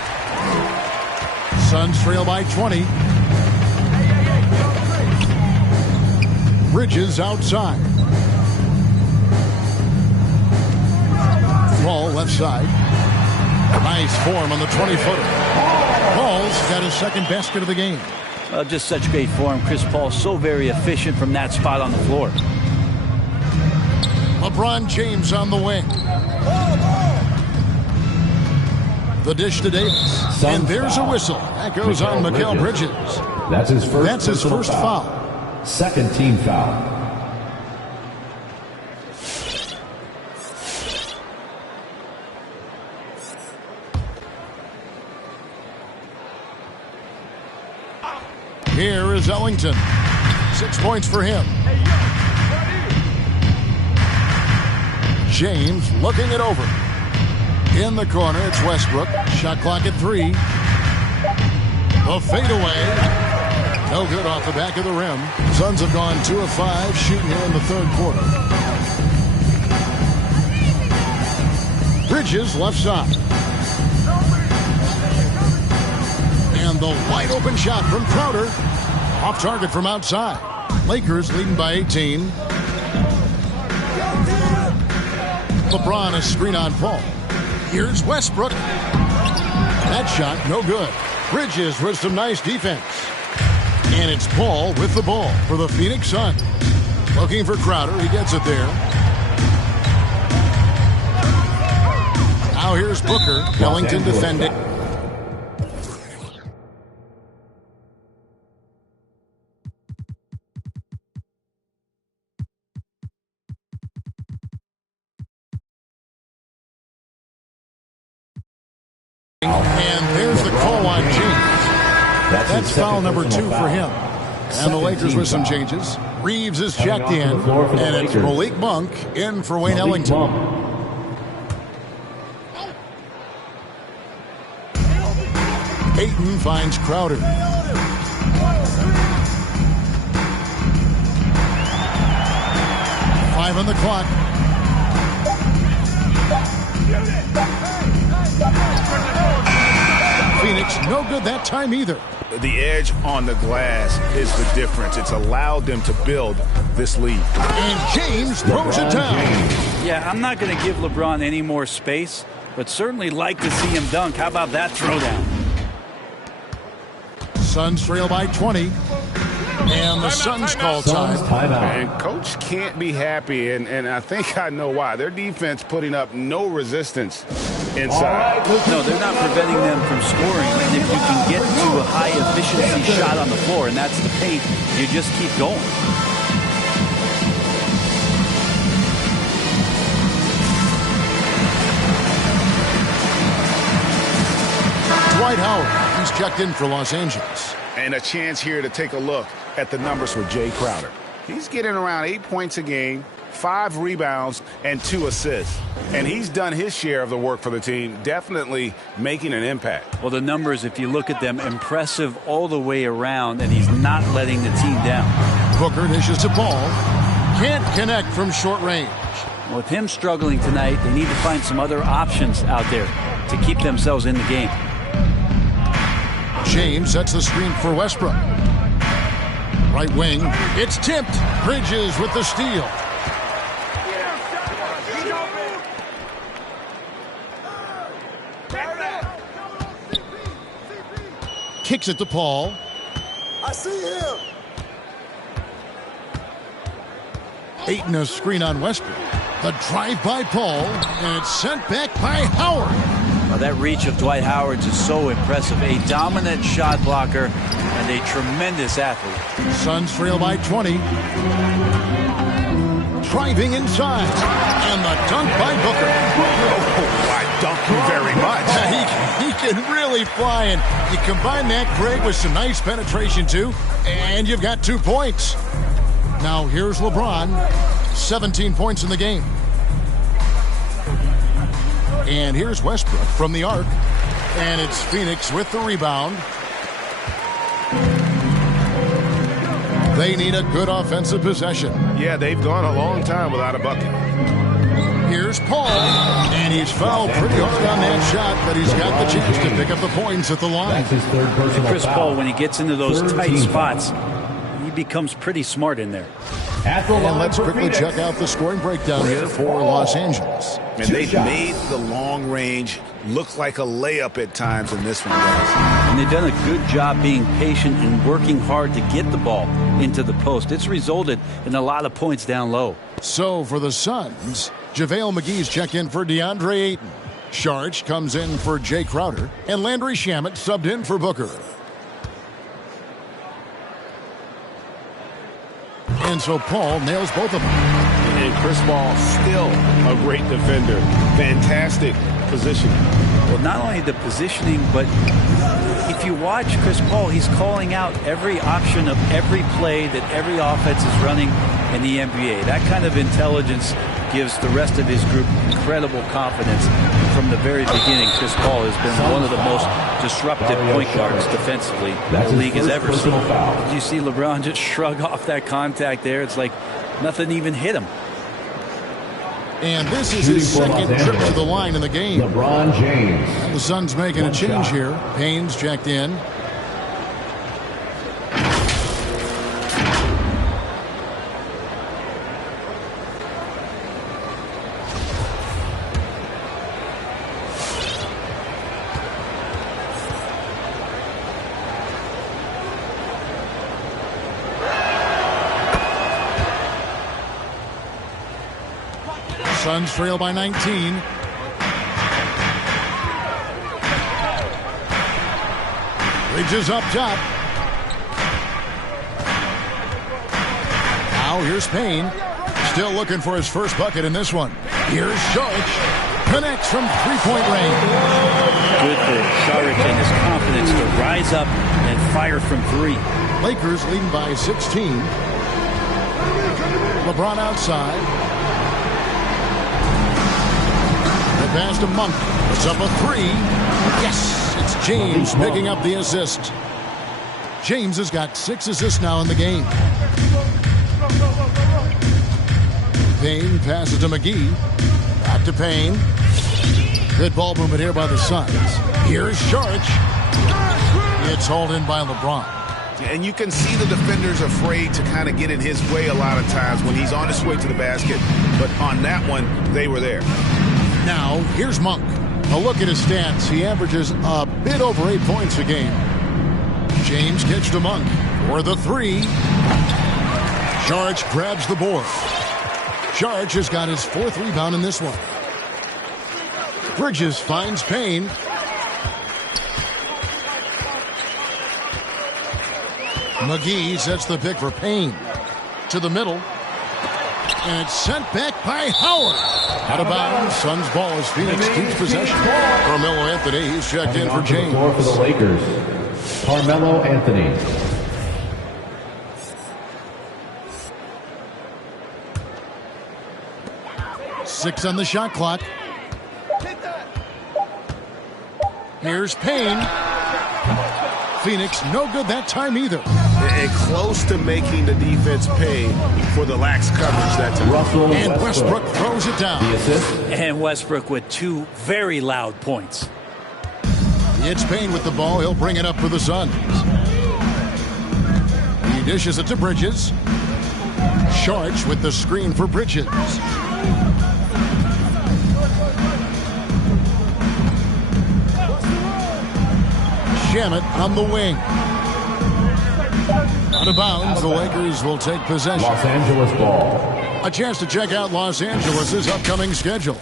Suns trail by 20. Bridges outside. Ball left side. Nice form on the 20-footer. Paul's got his second basket of the game. Just such great form. Chris Paul so very efficient from that spot on the floor. LeBron James on the wing. The dish to Davis. And there's a whistle. That goes on Mikal Bridges. That's his first foul. Second team foul. Here is Ellington. 6 points for him. James looking it over. In the corner, it's Westbrook. Shot clock at 3. The fadeaway. No good off the back of the rim. Suns have gone 2 of 5 shooting here in the third quarter. Bridges left side. And the wide open shot from Crowder. Off target from outside. Lakers leading by 18. LeBron a screen on Paul. Here's Westbrook. That shot no good. Bridges with some nice defense. And it's Paul with the ball for the Phoenix Suns. Looking for Crowder. He gets it there. Now here's Booker. Ellington defending. And there's the call on James. That's foul number 2 for him. And the Lakers with some changes. Reeves is checked in. And it's Malik Monk in for Wayne Ellington. Ayton finds Crowder. 5 on the clock. Phoenix, no good that time either. The edge on the glass is the difference. It's allowed them to build this lead. And James throws it down. Yeah, I'm not going to give LeBron any more space, but certainly like to see him dunk. How about that throwdown? Suns trail by 20. And the Suns call time. And Coach can't be happy, and I think I know why. Their defense putting up no resistance inside. No, they're not preventing them from scoring. And if you can get to a high-efficiency shot on the floor, and that's the paint, you just keep going. Dwight Howard, he's checked in for Los Angeles. And a chance here to take a look at the numbers for Jay Crowder. He's getting around 8 points a game, 5 rebounds, and 2 assists. And he's done his share of the work for the team, definitely making an impact. Well, the numbers, if you look at them, impressive all the way around, and he's not letting the team down. Booker dishes the ball. Can't connect from short range. With him struggling tonight, they need to find some other options out there to keep themselves in the game. James sets the screen for Westbrook. Right wing, it's tipped. Bridges with the steal. Kicks it to Paul. I see him. Ayton a screen on Westbrook. The drive by Paul, and it's sent back by Howard. Well, that reach of Dwight Howard's is so impressive. A dominant shot blocker and a tremendous athlete. Suns trail by 20. Driving inside. And the dunk by Booker. Oh, I dunk you very much. He can really fly. And you combine that, Greg, with some nice penetration, too. And you've got 2 points. Now, here's LeBron. 17 points in the game. And here's Westbrook from the arc. And it's Phoenix with the rebound. They need a good offensive possession. Yeah, they've gone a long time without a bucket. Here's Paul. And he's fouled pretty hard on that shot, but he's got the chance to pick up the points at the line. That's his third personal Chris foul. Paul, when he gets into those tight spots, he becomes pretty smart in there. And let's quickly check out the scoring breakdown here for Los Angeles. And they've made the long range look like a layup at times in this one, guys. And they've done a good job being patient and working hard to get the ball into the post. It's resulted in a lot of points down low. So for the Suns, JaVale McGee's checked in for DeAndre Ayton. Sharch comes in for Jay Crowder. And Landry Shamet subbed in for Booker. And so Paul nails both of them. And Chris Paul still a great defender. Fantastic positioning. Well, not only the positioning, but if you watch Chris Paul, he's calling out every option of every play that every offense is running in the NBA. That kind of intelligence gives the rest of his group incredible confidence. From the very beginning, Chris Paul has been one of the most disruptive point guards defensively the league has ever seen. You see LeBron just shrug off that contact there. It's like nothing even hit him. And this is his second trip to the line in the game. LeBron James. And the Suns making a change here. Payne's checked in. Suns trail by 19. Bridges up top. Now here's Payne. Still looking for his first bucket in this one. Here's Sharch. Connects from three-point range. Good for Sharch and his confidence to rise up and fire from three. Lakers leading by 16. LeBron outside. Pass to Monk. It's up a three. Yes, it's James picking up the assist. James has got 6 assists now in the game. Payne passes to McGee. Back to Payne. Good ball movement here by the Suns. Here's Sharch. It's hauled in by LeBron. And you can see the defenders afraid to kind of get in his way a lot of times when he's on his way to the basket. But on that one, they were there. Now, here's Monk. A look at his stats. He averages a bit over 8 points a game. James gets to Monk for the three. Sharch grabs the board. Sharch has got his 4th rebound in this one. Bridges finds Payne. McGee sets the pick for Payne. To the middle. And it's sent back by Howard. Out of bounds. Suns ball as Phoenix keeps possession. Carmelo Anthony, he's checked in for James. Floor for the Lakers, Carmelo Anthony. Six on the shot clock. Here's Payne. Phoenix, no good that time either. And close to making the defense pay for the lax coverage that time. And Westbrook throws it down. And Westbrook with 2 very loud points. It's Payne with the ball. He'll bring it up for the Suns. He dishes it to Bridges. Sharch with the screen for Bridges. Shamet on the wing. Out of bounds, the Lakers will take possession. Los Angeles ball. A chance to check out Los Angeles' upcoming schedule.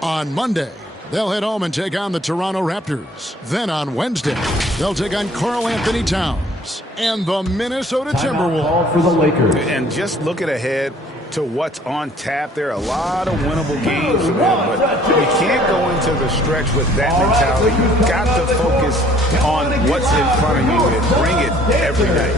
On Monday, they'll head home and take on the Toronto Raptors. Then on Wednesday, they'll take on Karl Anthony Towns and the Minnesota Timberwolves. For the Lakers. And just looking ahead to what's on tap, there are a lot of winnable games for them, but you can't go into the stretch with that mentality. You've got to focus on what's in front of you and bring it every night.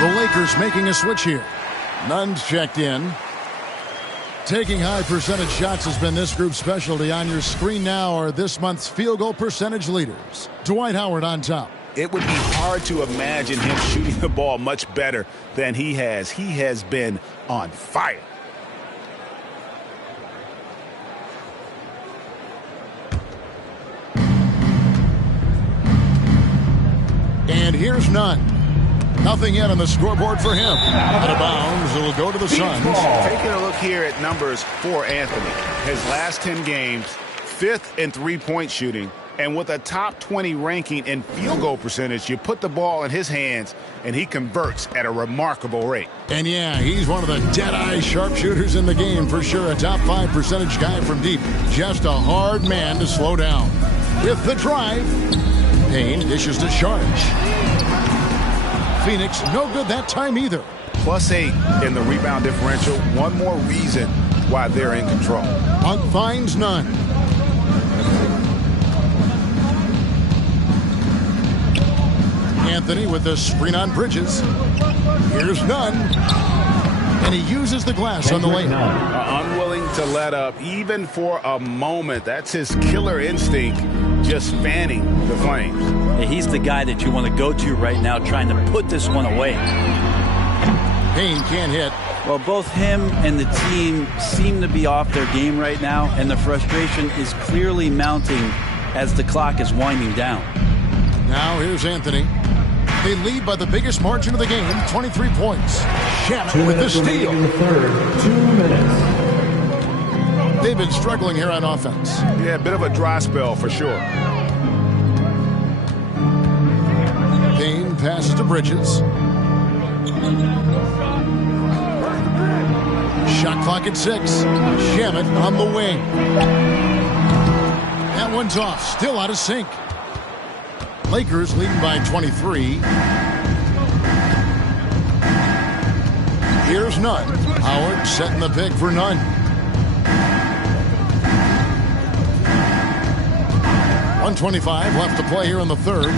The Lakers making a switch here. Nunn's checked in. Taking high percentage shots has been this group's specialty. On your screen now are this month's field goal percentage leaders. Dwight Howard on top. It would be hard to imagine him shooting the ball much better than he has. He has been on fire. And here's Nunn. Nothing yet on the scoreboard for him. Out of bounds, it will go to the Suns. Taking a look here at numbers for Anthony. His last 10 games, 5th in three-point shooting. And with a top 20 ranking in field goal percentage, you put the ball in his hands, and he converts at a remarkable rate. And yeah, he's one of the dead-eye sharpshooters in the game for sure. A top 5 percentage guy from deep. Just a hard man to slow down. With the drive, Payne dishes to Sharch. Phoenix, no good that time either. +8 in the rebound differential. One more reason why they're in control. Monk finds none. Anthony with the screen on Bridges. Here's Nunn. And he uses the glass on the lane. Unwilling to let up even for a moment. That's his killer instinct, just fanning the flames. He's the guy that you want to go to right now, trying to put this one away. Payne can't hit. Well, both him and the team seem to be off their game right now, and the frustration is clearly mounting as the clock is winding down. Now here's Anthony. They lead by the biggest margin of the game, 23 points. Shamet with the steal. In the third, 2 minutes. They've been struggling here on offense. Yeah, a bit of a dry spell for sure. Payne passes to Bridges. Shot clock at 6. Shamet on the wing. That one's off. Still out of sync. Lakers leading by 23. Here's Nunn. Howard setting the pick for Nunn. .125 left to play here in the third.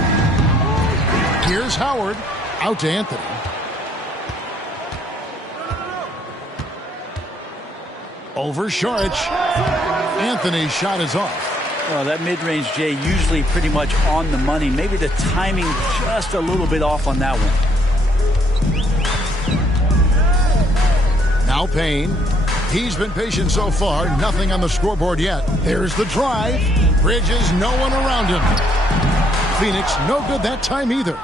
Here's Howard. Out to Anthony. Over Saric. Anthony's shot is off. Well, that mid-range, Jay, usually pretty much on the money. Maybe the timing just a little bit off on that one. Now Payne. He's been patient so far. Nothing on the scoreboard yet. There's the drive. Bridges, no one around him. Phoenix, no good that time either.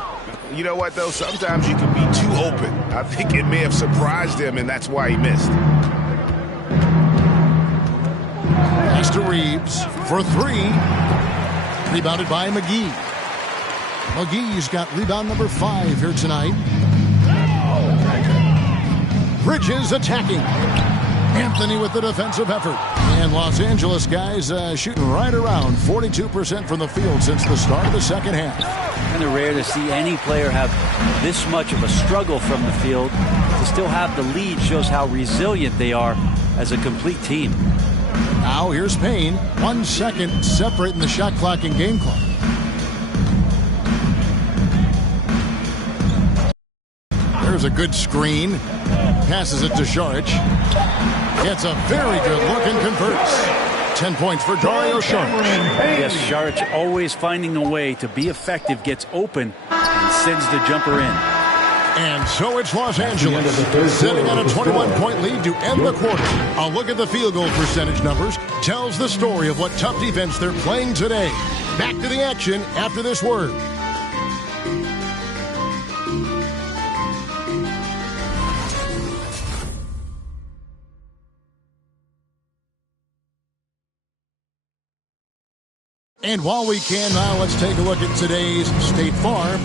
You know what, though? Sometimes you can be too open. I think it may have surprised him, and that's why he missed. Pass to Reeves for three. Rebounded by McGee. McGee's got rebound number 5 here tonight. Bridges attacking. Anthony with the defensive effort. And Los Angeles guys shooting right around 42% from the field since the start of the second half. Kind of rare to see any player have this much of a struggle from the field. To still have the lead shows how resilient they are as a complete team. Now here's Payne. 1 second separating the shot clock and game clock. There's a good screen. Passes it to Saric. Gets a very good look and converts. 10 points for Dario Saric. Yes, Saric always finding a way to be effective, gets open, and sends the jumper in. And so it's Los Angeles sitting on a 21-point lead to end the quarter. A look at the field goal percentage numbers tells the story of what tough defense they're playing today. Back to the action after this word. And while we can now, let's take a look at today's State Farm.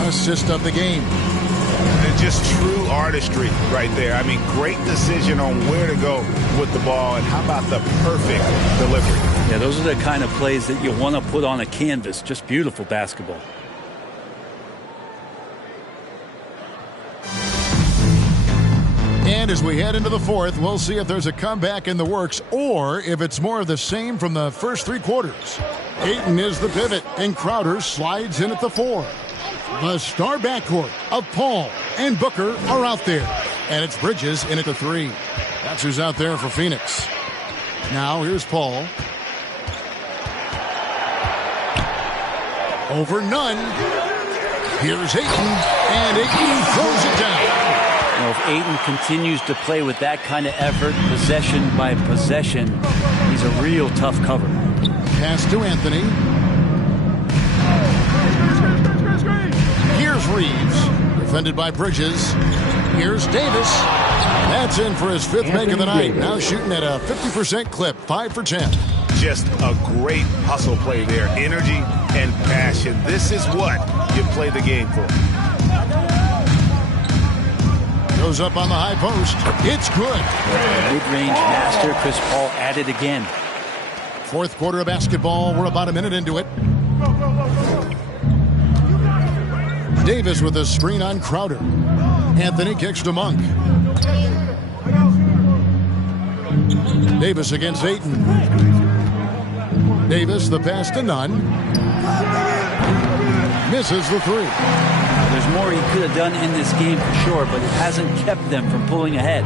Assist of the game. And just true artistry right there. I mean, great decision on where to go with the ball, and how about the perfect delivery? Yeah, those are the kind of plays that you want to put on a canvas. Just beautiful basketball. And as we head into the fourth, we'll see if there's a comeback in the works or if it's more of the same from the first 3 quarters. Ayton is the pivot, and Crowder slides in at the 4. The star backcourt of Paul and Booker are out there. And it's Bridges in at the 3. That's who's out there for Phoenix. Now here's Paul. Over Nunn. Here's Ayton. And Ayton throws it down. You know, if Ayton continues to play with that kind of effort, possession by possession, he's a real tough cover. Pass to Anthony. Here's Reeves, defended by Bridges. Here's Davis. That's in for his 5th make of the night. Now shooting at a 50% clip, 5 for 10. Just a great hustle play there. Energy and passion. This is what you play the game for. Goes up on the high post. It's good. Mid-range master Chris Paul at it again. 4th quarter of basketball. We're about a minute into it. Davis with a screen on Crowder. Anthony kicks to Monk. Davis against Ayton. Davis, the pass to Nunn. Misses the 3. There's more he could have done in this game for sure, but it hasn't kept them from pulling ahead.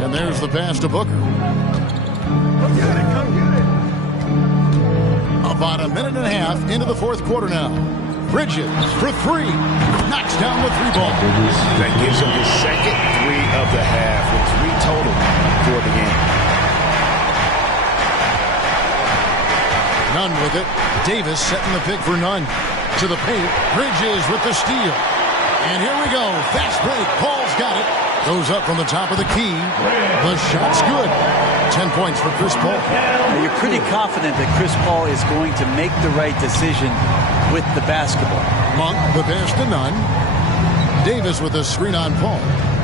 And there's the pass to Booker. About a minute and a half into the 4th quarter now. Bridges for 3. Knocks down the 3-ball. That gives him his second 3 of the half, with 3 total for the game. Nunn with it. Davis setting the pick for Nunn. To the paint. Bridges with the steal. And here we go. Fast break. Paul's got it. Goes up from the top of the key. The shot's good. 10 points for Chris Paul. Now you're pretty confident that Chris Paul is going to make the right decision with the basketball. Monk, the pass to Nunn. Davis with a screen on Paul.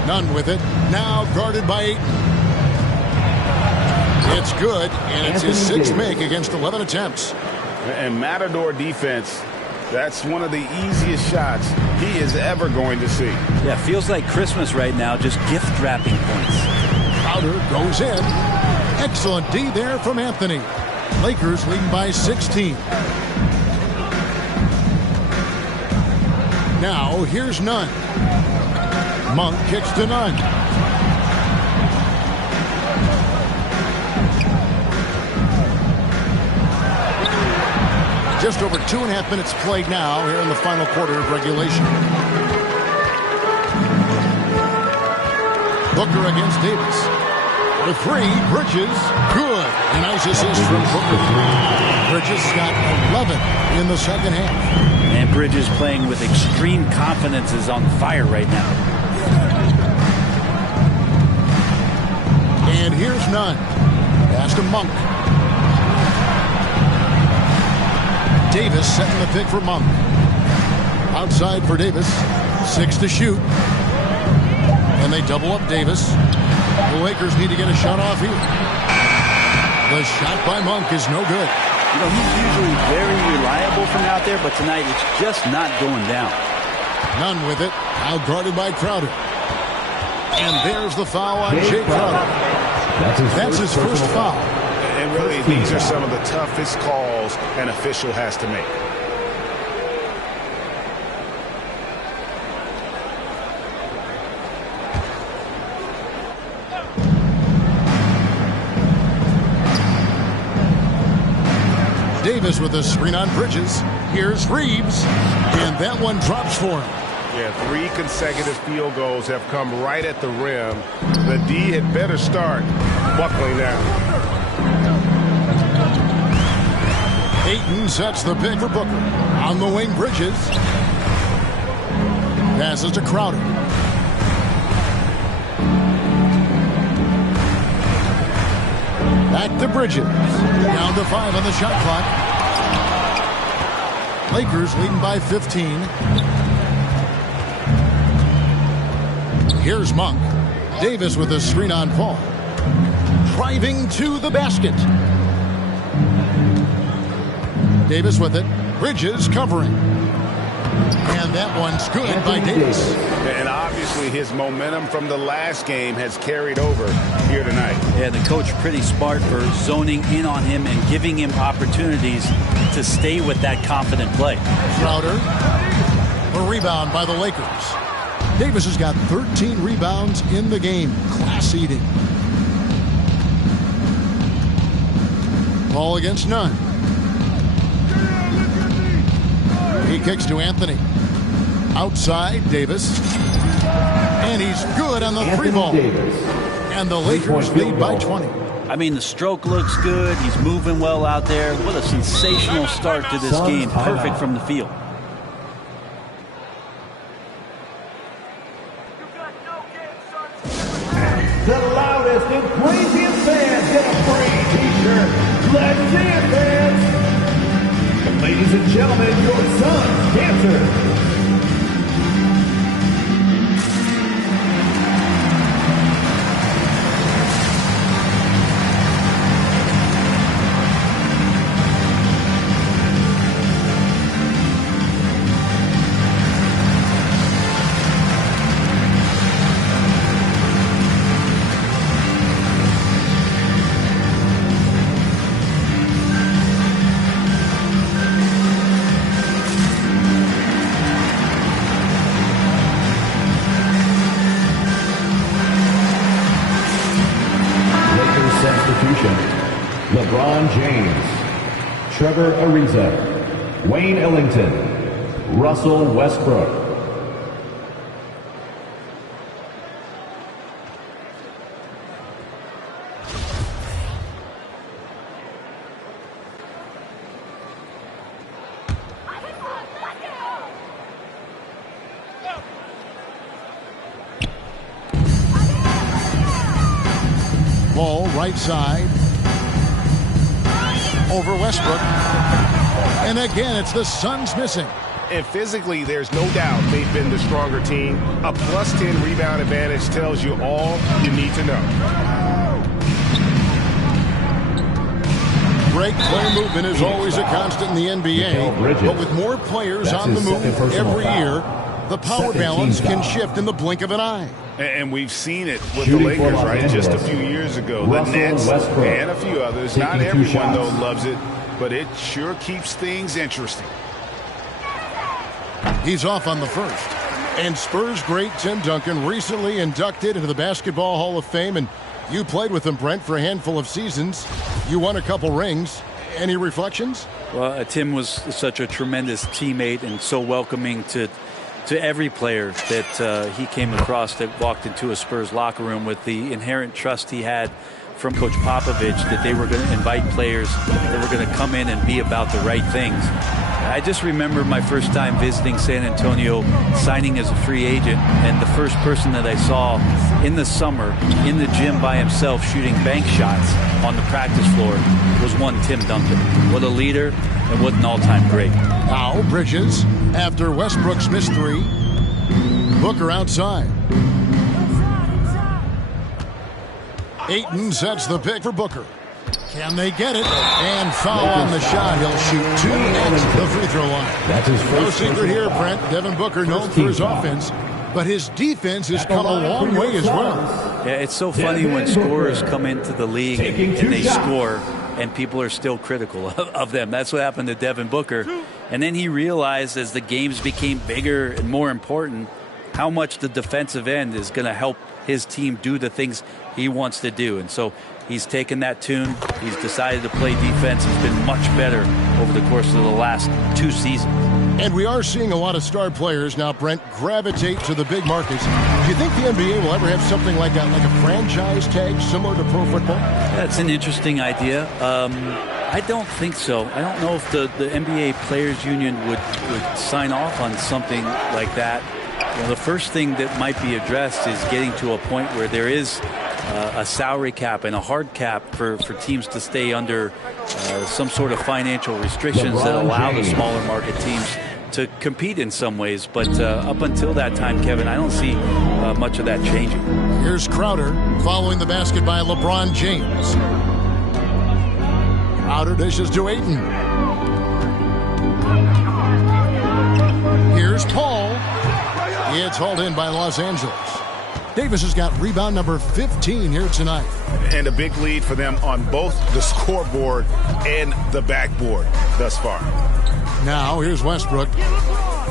Nunn with it. Now guarded by Ayton. It's good, and it's his sixth make against 11 attempts. And Matador defense, that's one of the easiest shots he is ever going to see. Yeah, feels like Christmas right now, just gift wrapping points. Crowder goes in. Excellent D there from Anthony. Lakers leading by 16. Now here's Nunn. Monk kicks to Nunn. Just over 2.5 minutes played now here in the final quarter of regulation. Booker against Davis. For three, Bridges, good. A nice assist from Booker. Bridges got 11 in the second half. And Bridges playing with extreme confidence, is on fire right now. And here's Nunn. Pass to Monk. Davis setting the pick for Monk. Outside for Davis. 6 to shoot. And they double up Davis. The Lakers need to get a shot off here. The shot by Monk is no good. You know, he's usually very reliable from out there, but tonight it's just not going down. Nunn with it. Now guarded by Crowder. And there's the foul on Jay Crowder. That's his first foul. And really, these are some of the toughest calls an official has to make. Davis with a screen on Bridges. Here's Reeves. And that one drops for him. Yeah, 3 consecutive field goals have come right at the rim. The D had better start buckling down. Ayton sets the pick for Booker. On the wing, Bridges. Passes to Crowder. Back to Bridges. Down to 5 on the shot clock. Lakers leading by 15. Here's Monk. Davis with a screen on Paul. Driving to the basket. Davis with it. Bridges covering. And that one's good by Davis. And obviously his momentum from the last game has carried over here tonight. Yeah, the coach pretty smart for zoning in on him and giving him opportunities to stay with that confident play. Crowder. A rebound by the Lakers. Davis has got 13 rebounds in the game. Class eating. Ball against Nunn. He kicks to Anthony. Outside, Davis. And he's good on the three ball. And the Lakers lead by 20. I mean, the stroke looks good. He's moving well out there. What a sensational start to this game. Perfect from the field. The loudest and craziest fans get a free t-shirt. Let's see it, fans. Ladies and gentlemen, your son's dancer. LeBron James, Trevor Ariza, Wayne Ellington, Russell Westbrook. Ball right side. Over Westbrook. And again, it's the Suns missing. And physically, there's no doubt they've been the stronger team. A plus 10 rebound advantage tells you all you need to know. Great play movement is always a constant in the NBA, but with more players on the move every year, the power balance can shift in the blink of an eye. And we've seen it with the Lakers, right? Just a few years ago. The Nets and a few others. Not everyone, though, loves it, but it sure keeps things interesting. He's off on the first. And Spurs great Tim Duncan recently inducted into the Basketball Hall of Fame, and you played with him, Brent, for a handful of seasons. You won a couple rings. Any reflections? Well, Tim was such a tremendous teammate and so welcoming to every player that he came across that walked into a Spurs locker room, with the inherent trust he had from Coach Popovich that they were going to invite players that were going to come in and be about the right things. I just remember my first time visiting San Antonio, signing as a free agent, and the first person that I saw in the summer in the gym by himself shooting bank shots on the practice floor was one Tim Duncan. What a leader and what an all-time great. Now Bridges, after Westbrook's missed three. Booker outside. Ayton sets the pick for Booker. Can they get it? And foul on the shot. He'll shoot 2 at the free throw line. That's his first. No secret here, Brent. Devin Booker known for his offense, but his defense has come a long way as well. Yeah, it's so funny when scorers come into the league and they score, and people are still critical of them. That's what happened to Devin Booker. And then he realized as the games became bigger and more important, how much the defensive end is going to help his team do the things he wants to do. And so he's taken that tune. He's decided to play defense. He's been much better over the course of the last 2 seasons. And we are seeing a lot of star players now, Brent, gravitate to the big markets. Do you think the NBA will ever have something like a franchise tag similar to pro football? That's an interesting idea. I don't think so. I don't know if the NBA Players Union would sign off on something like that. You know, the first thing that might be addressed is getting to a point where there is a salary cap and a hard cap for teams to stay under some sort of financial restrictions that allow the smaller market teams to compete in some ways. But up until that time, Kevin, I don't see much of that changing. Here's Crowder following the basket by LeBron James. Crowder dishes to Ayton. Here's Paul. It's hauled in by Los Angeles. Davis has got rebound number 15 here tonight. And a big lead for them on both the scoreboard and the backboard thus far. Now here's Westbrook.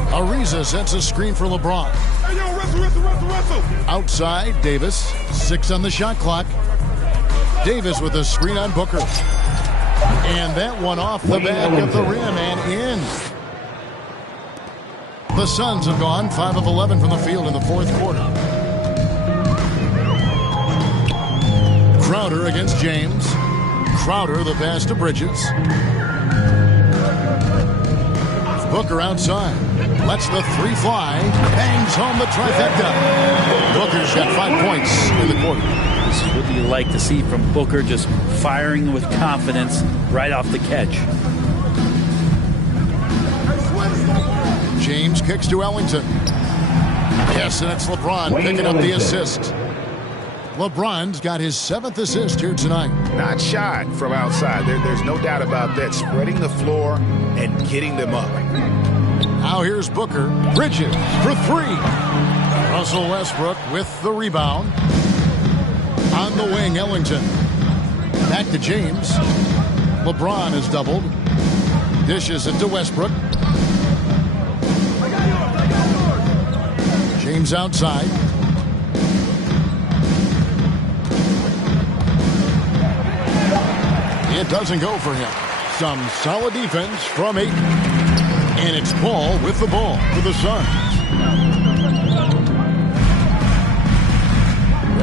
Ariza sets a screen for LeBron. Hey, yo, wrestle. Outside, Davis. 6 on the shot clock. Davis with a screen on Booker. And that one off the back of the rim and in. The Suns have gone 5 of 11 from the field in the fourth quarter. Crowder against James. Crowder the pass to Bridges. Booker outside. Lets the 3 fly. Bangs home the trifecta. Booker's got 5 points in the quarter. This is what you like to see from Booker, just firing with confidence right off the catch. James kicks to Ellington. Yes, and it's LeBron picking up the assist. LeBron's got his 7th assist here tonight. Not shy from outside. There's no doubt about that. Spreading the floor and getting them up. Now here's Booker. Bridges for 3. Russell Westbrook with the rebound. On the wing, Ellington. Back to James. LeBron is doubled. Dishes it to Westbrook. James outside. It doesn't go for him. Some solid defense from Ayton. And it's Paul with the ball for the Suns.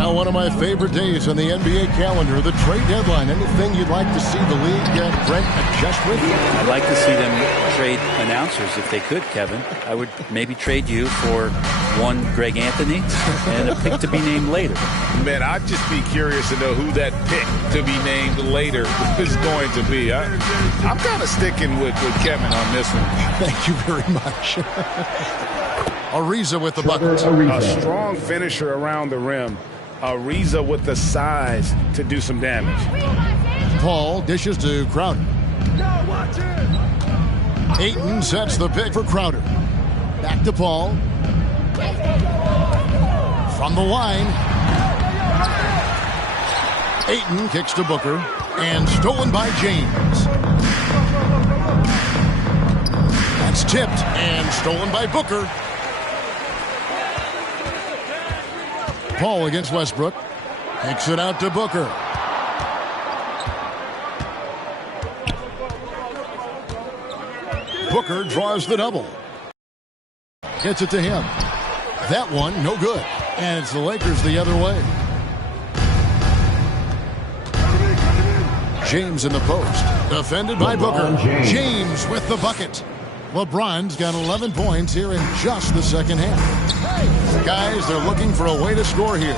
Now, one of my favorite days on the NBA calendar, the trade deadline. Anything you'd like to see the league, Brent, adjust with? I'd like to see them trade announcers if they could, Kevin. I would maybe trade you for one Greg Anthony and a pick to be named later. Man, I'd just be curious to know who that pick to be named later is going to be. I'm kind of sticking with Kevin on this one. Thank you very much. Ariza with the bucket. A strong finisher around the rim. Ariza with the size to do some damage. Paul dishes to Crowder. Ayton sets the pick for Crowder. Back to Paul. From the line. Ayton kicks to Booker. And stolen by James. That's tipped and stolen by Booker. Paul against Westbrook. Kicks it out to Booker. Booker draws the double. Gets it to him. That one, no good. And it's the Lakers the other way. James in the post. Defended by Booker. James with the bucket. LeBron's got 11 points here in just the second half. Guys, they're looking for a way to score here.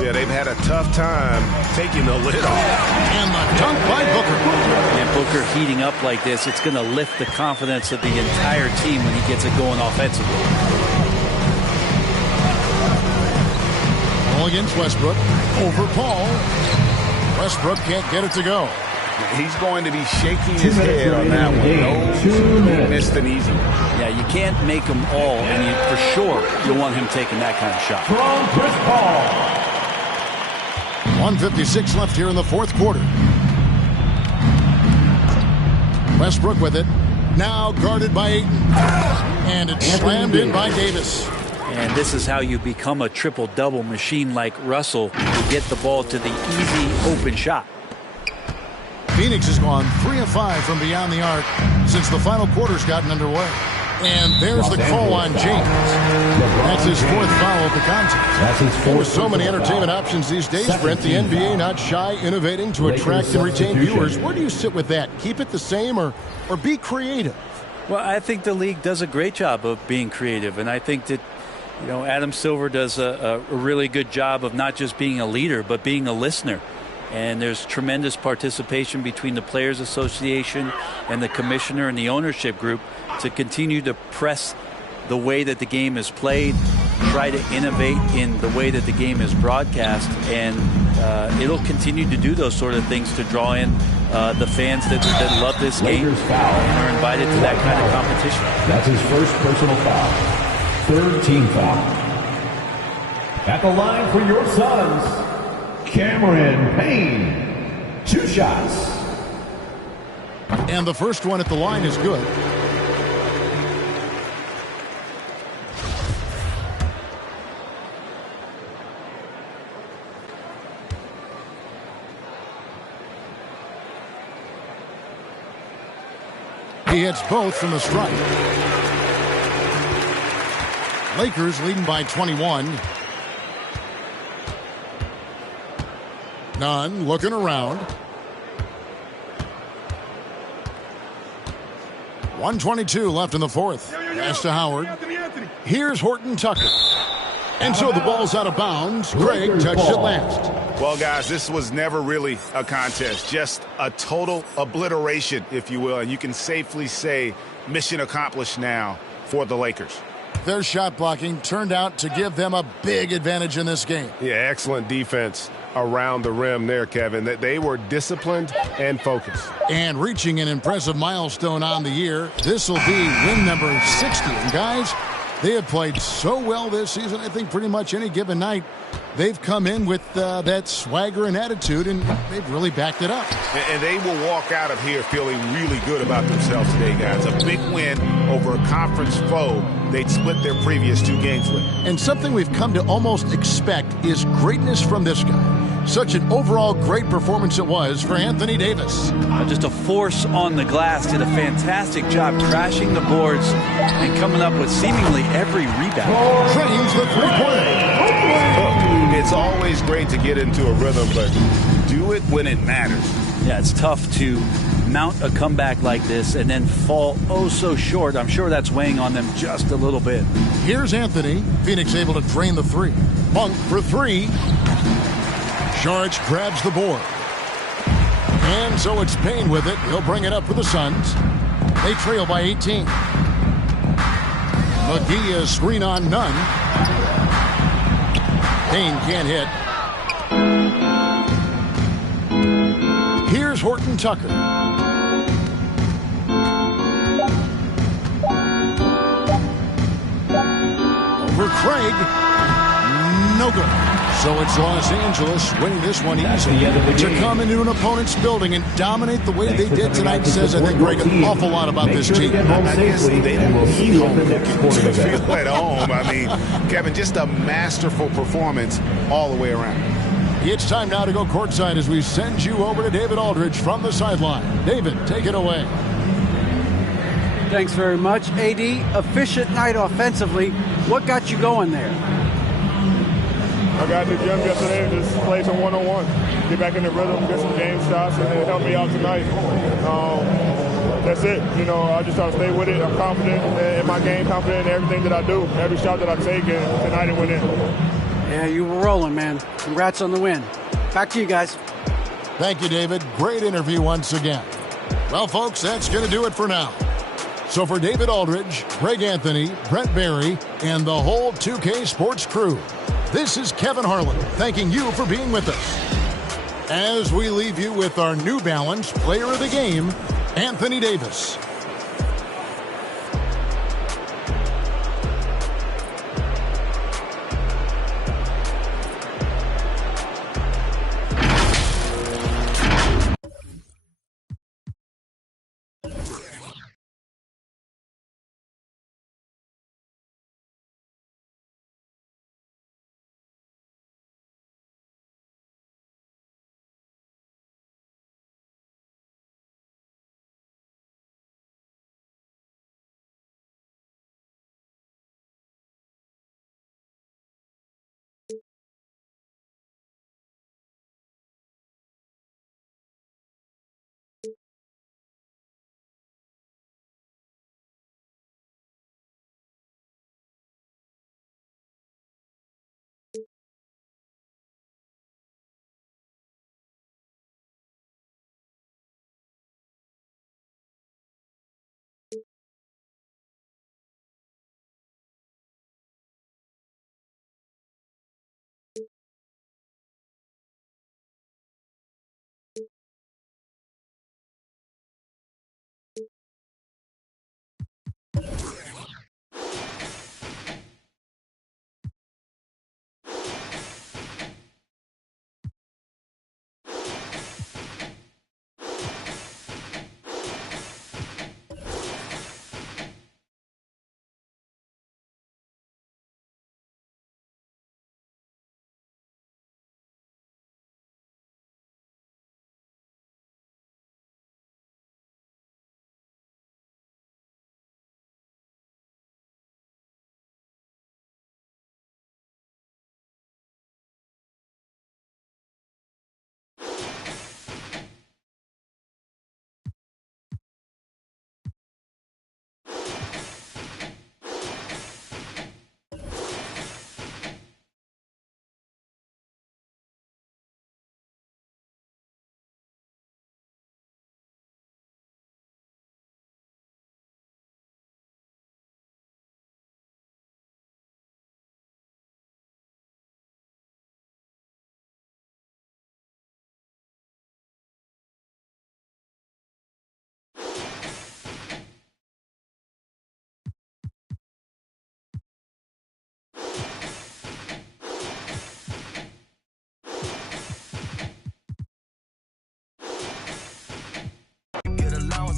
Yeah, they've had a tough time taking the lid off. And the dunk by Booker. And Booker heating up like this, it's going to lift the confidence of the entire team when he gets it going offensively. Ball against Westbrook. Over Paul. Westbrook can't get it to go. He's going to be shaking his head on that one. He missed an easy one. Yeah, you can't make them all, and for sure you want him taking that kind of shot. From Chris Paul. 1:56 left here in the fourth quarter. Westbrook with it. Now guarded by Ayton. And it's slammed in by Davis. And this is how you become a triple-double machine like Russell. You get the ball to the easy open shot. Phoenix has gone 3 of 5 from beyond the arc since the final quarter's gotten underway. And there's the call on James. That's his fourth foul of the contest. And with so many entertainment options these days, Brent, the NBA not shy, innovating to attract and retain viewers. Where do you sit with that? Keep it the same or be creative? Well, I think the league does a great job of being creative, and I think that Adam Silver does a really good job of not just being a leader, but being a listener. And there's tremendous participation between the Players Association and the commissioner and the ownership group to continue to press the way that the game is played, try to innovate in the way that the game is broadcast, and it'll continue to do those sort of things to draw in the fans that love this game and are invited to that kind of competition. That's his first personal foul. Third team foul. At the line for your Suns, Cameron Payne. 2 shots. And the first one at the line is good. He hits both from the strike. Lakers leading by 21. Nunn looking around. 1:22 left in the fourth. Pass to Howard. Here's Horton Tucker. And so the ball's out of bounds. Greg touched it last. Well, guys, this was never really a contest. Just a total obliteration, if you will. And you can safely say mission accomplished now for the Lakers. Their shot blocking turned out to give them a big advantage in this game. Yeah, excellent defense around the rim there, Kevin. That they were disciplined and focused. And reaching an impressive milestone on the year. This will be win number 60. And guys, they have played so well this season. I think pretty much any given night they've come in with that swagger and attitude, and they've really backed it up. And they will walk out of here feeling really good about themselves today, guys. A big win over a conference foe they'd split their previous 2 games with. And something we've come to almost expect is greatness from this guy. Such an overall great performance it was for Anthony Davis. Just a force on the glass, did a fantastic job crashing the boards and coming up with seemingly every rebound. Drains the three-pointer. It's always always great to get into a rhythm, but do it when it matters. Yeah, it's tough to mount a comeback like this and then fall oh so short. I'm sure that's weighing on them just a little bit. Here's Anthony. Phoenix able to drain the three. Monk for three. Sharge grabs the board. And so it's Payne with it. He'll bring it up for the Suns. They trail by 18. McGee is screen on none. Payne can't hit. Here's Horton Tucker. Over Craig. No good. So it's Los Angeles winning this one easily. To come into an opponent's building and dominate the way they did tonight says, I think, Greg, an awful lot about this team. I guess they didn't need home cooking to feel at home. I mean, Kevin, just a masterful performance all the way around. It's time now to go courtside as we send you over to David Aldridge from the sideline. David, take it away. Thanks very much, AD. Efficient night offensively. What got you going there? I got in the gym yesterday and just played some one-on-one. Get back in the rhythm, get some game shots, and it helped me out tonight. That's it. You know, I just try to stay with it. I'm confident in my game, confident in everything that I do, every shot that I take, and tonight it went in. Yeah, you were rolling, man. Congrats on the win. Back to you guys. Thank you, David. Great interview once again. Well, folks, that's going to do it for now. So for David Aldridge, Greg Anthony, Brent Barry, and the whole 2K Sports crew, this is Kevin Harlan thanking you for being with us. As we leave you with our New Balance Player of the Game, Anthony Davis.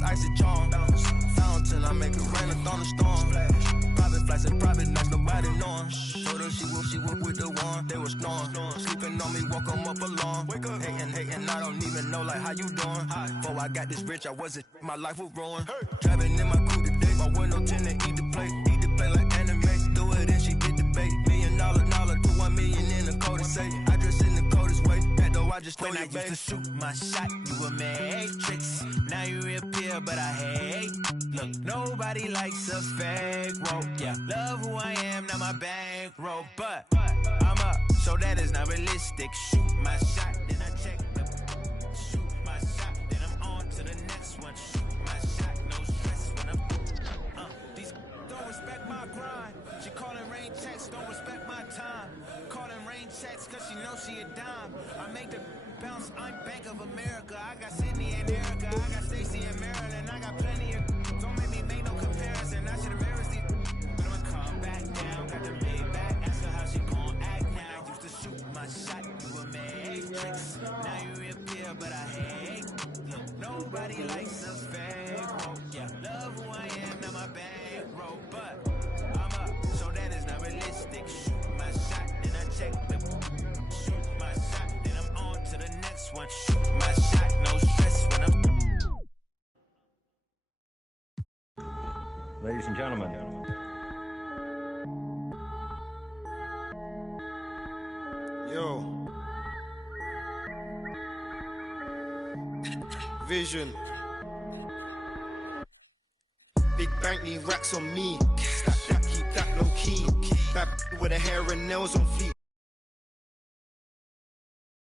Icy charm, fountain, I make it rain a thunderstorm. Private flights and private nights, nobody knowing. Told her she would with the one, they were snoring. Sleeping on me, woke 'em up alone. Hating, I don't even know like how you doing. Before I got this rich, I wasn't, my life was ruined. Driving in my coupe today, my window tinted, eat the plate like anime. Do it and she get the bait. $1 million, put 1 million in the code and say, I dress in I just when I used to shoot my shot, you were matrix. Now you reappear, but I hate. Look, nobody likes a fake rope. Yeah, love who I am, not my bankroll. But I'm up, so that is not realistic. Shoot my shot, then I check the. Shoot my shot, then I'm on to the next one. Shoot my shot, no stress when I'm. These don't respect my grind. She calling rain checks, don't respect my time. Calling rain checks, cause she knows she a dime. I make the bounce, I'm Bank of America. I got Sydney and Erica, I got Stacy and Maryland. I got plenty of. Don't make me make no comparison. I should embarrass these. But I'ma come back down, got the big back. Ask her how she gon' act now. I used to shoot my shot, you a matrix. Now you reappear, but I hate. Look, nobody likes a fake. Oh, yeah, love who I am, not my bankroll. But I'm up, so that is not realistic. Shoot my shot, then I check the. Shoot my shot, then I'm on to the next one. Shoot my shot, no stress when I'm. Ladies and gentlemen. Yo. Vision. Big bank need racks on me. Stack that, keep that low key. Bad with her hair and nails on fleek.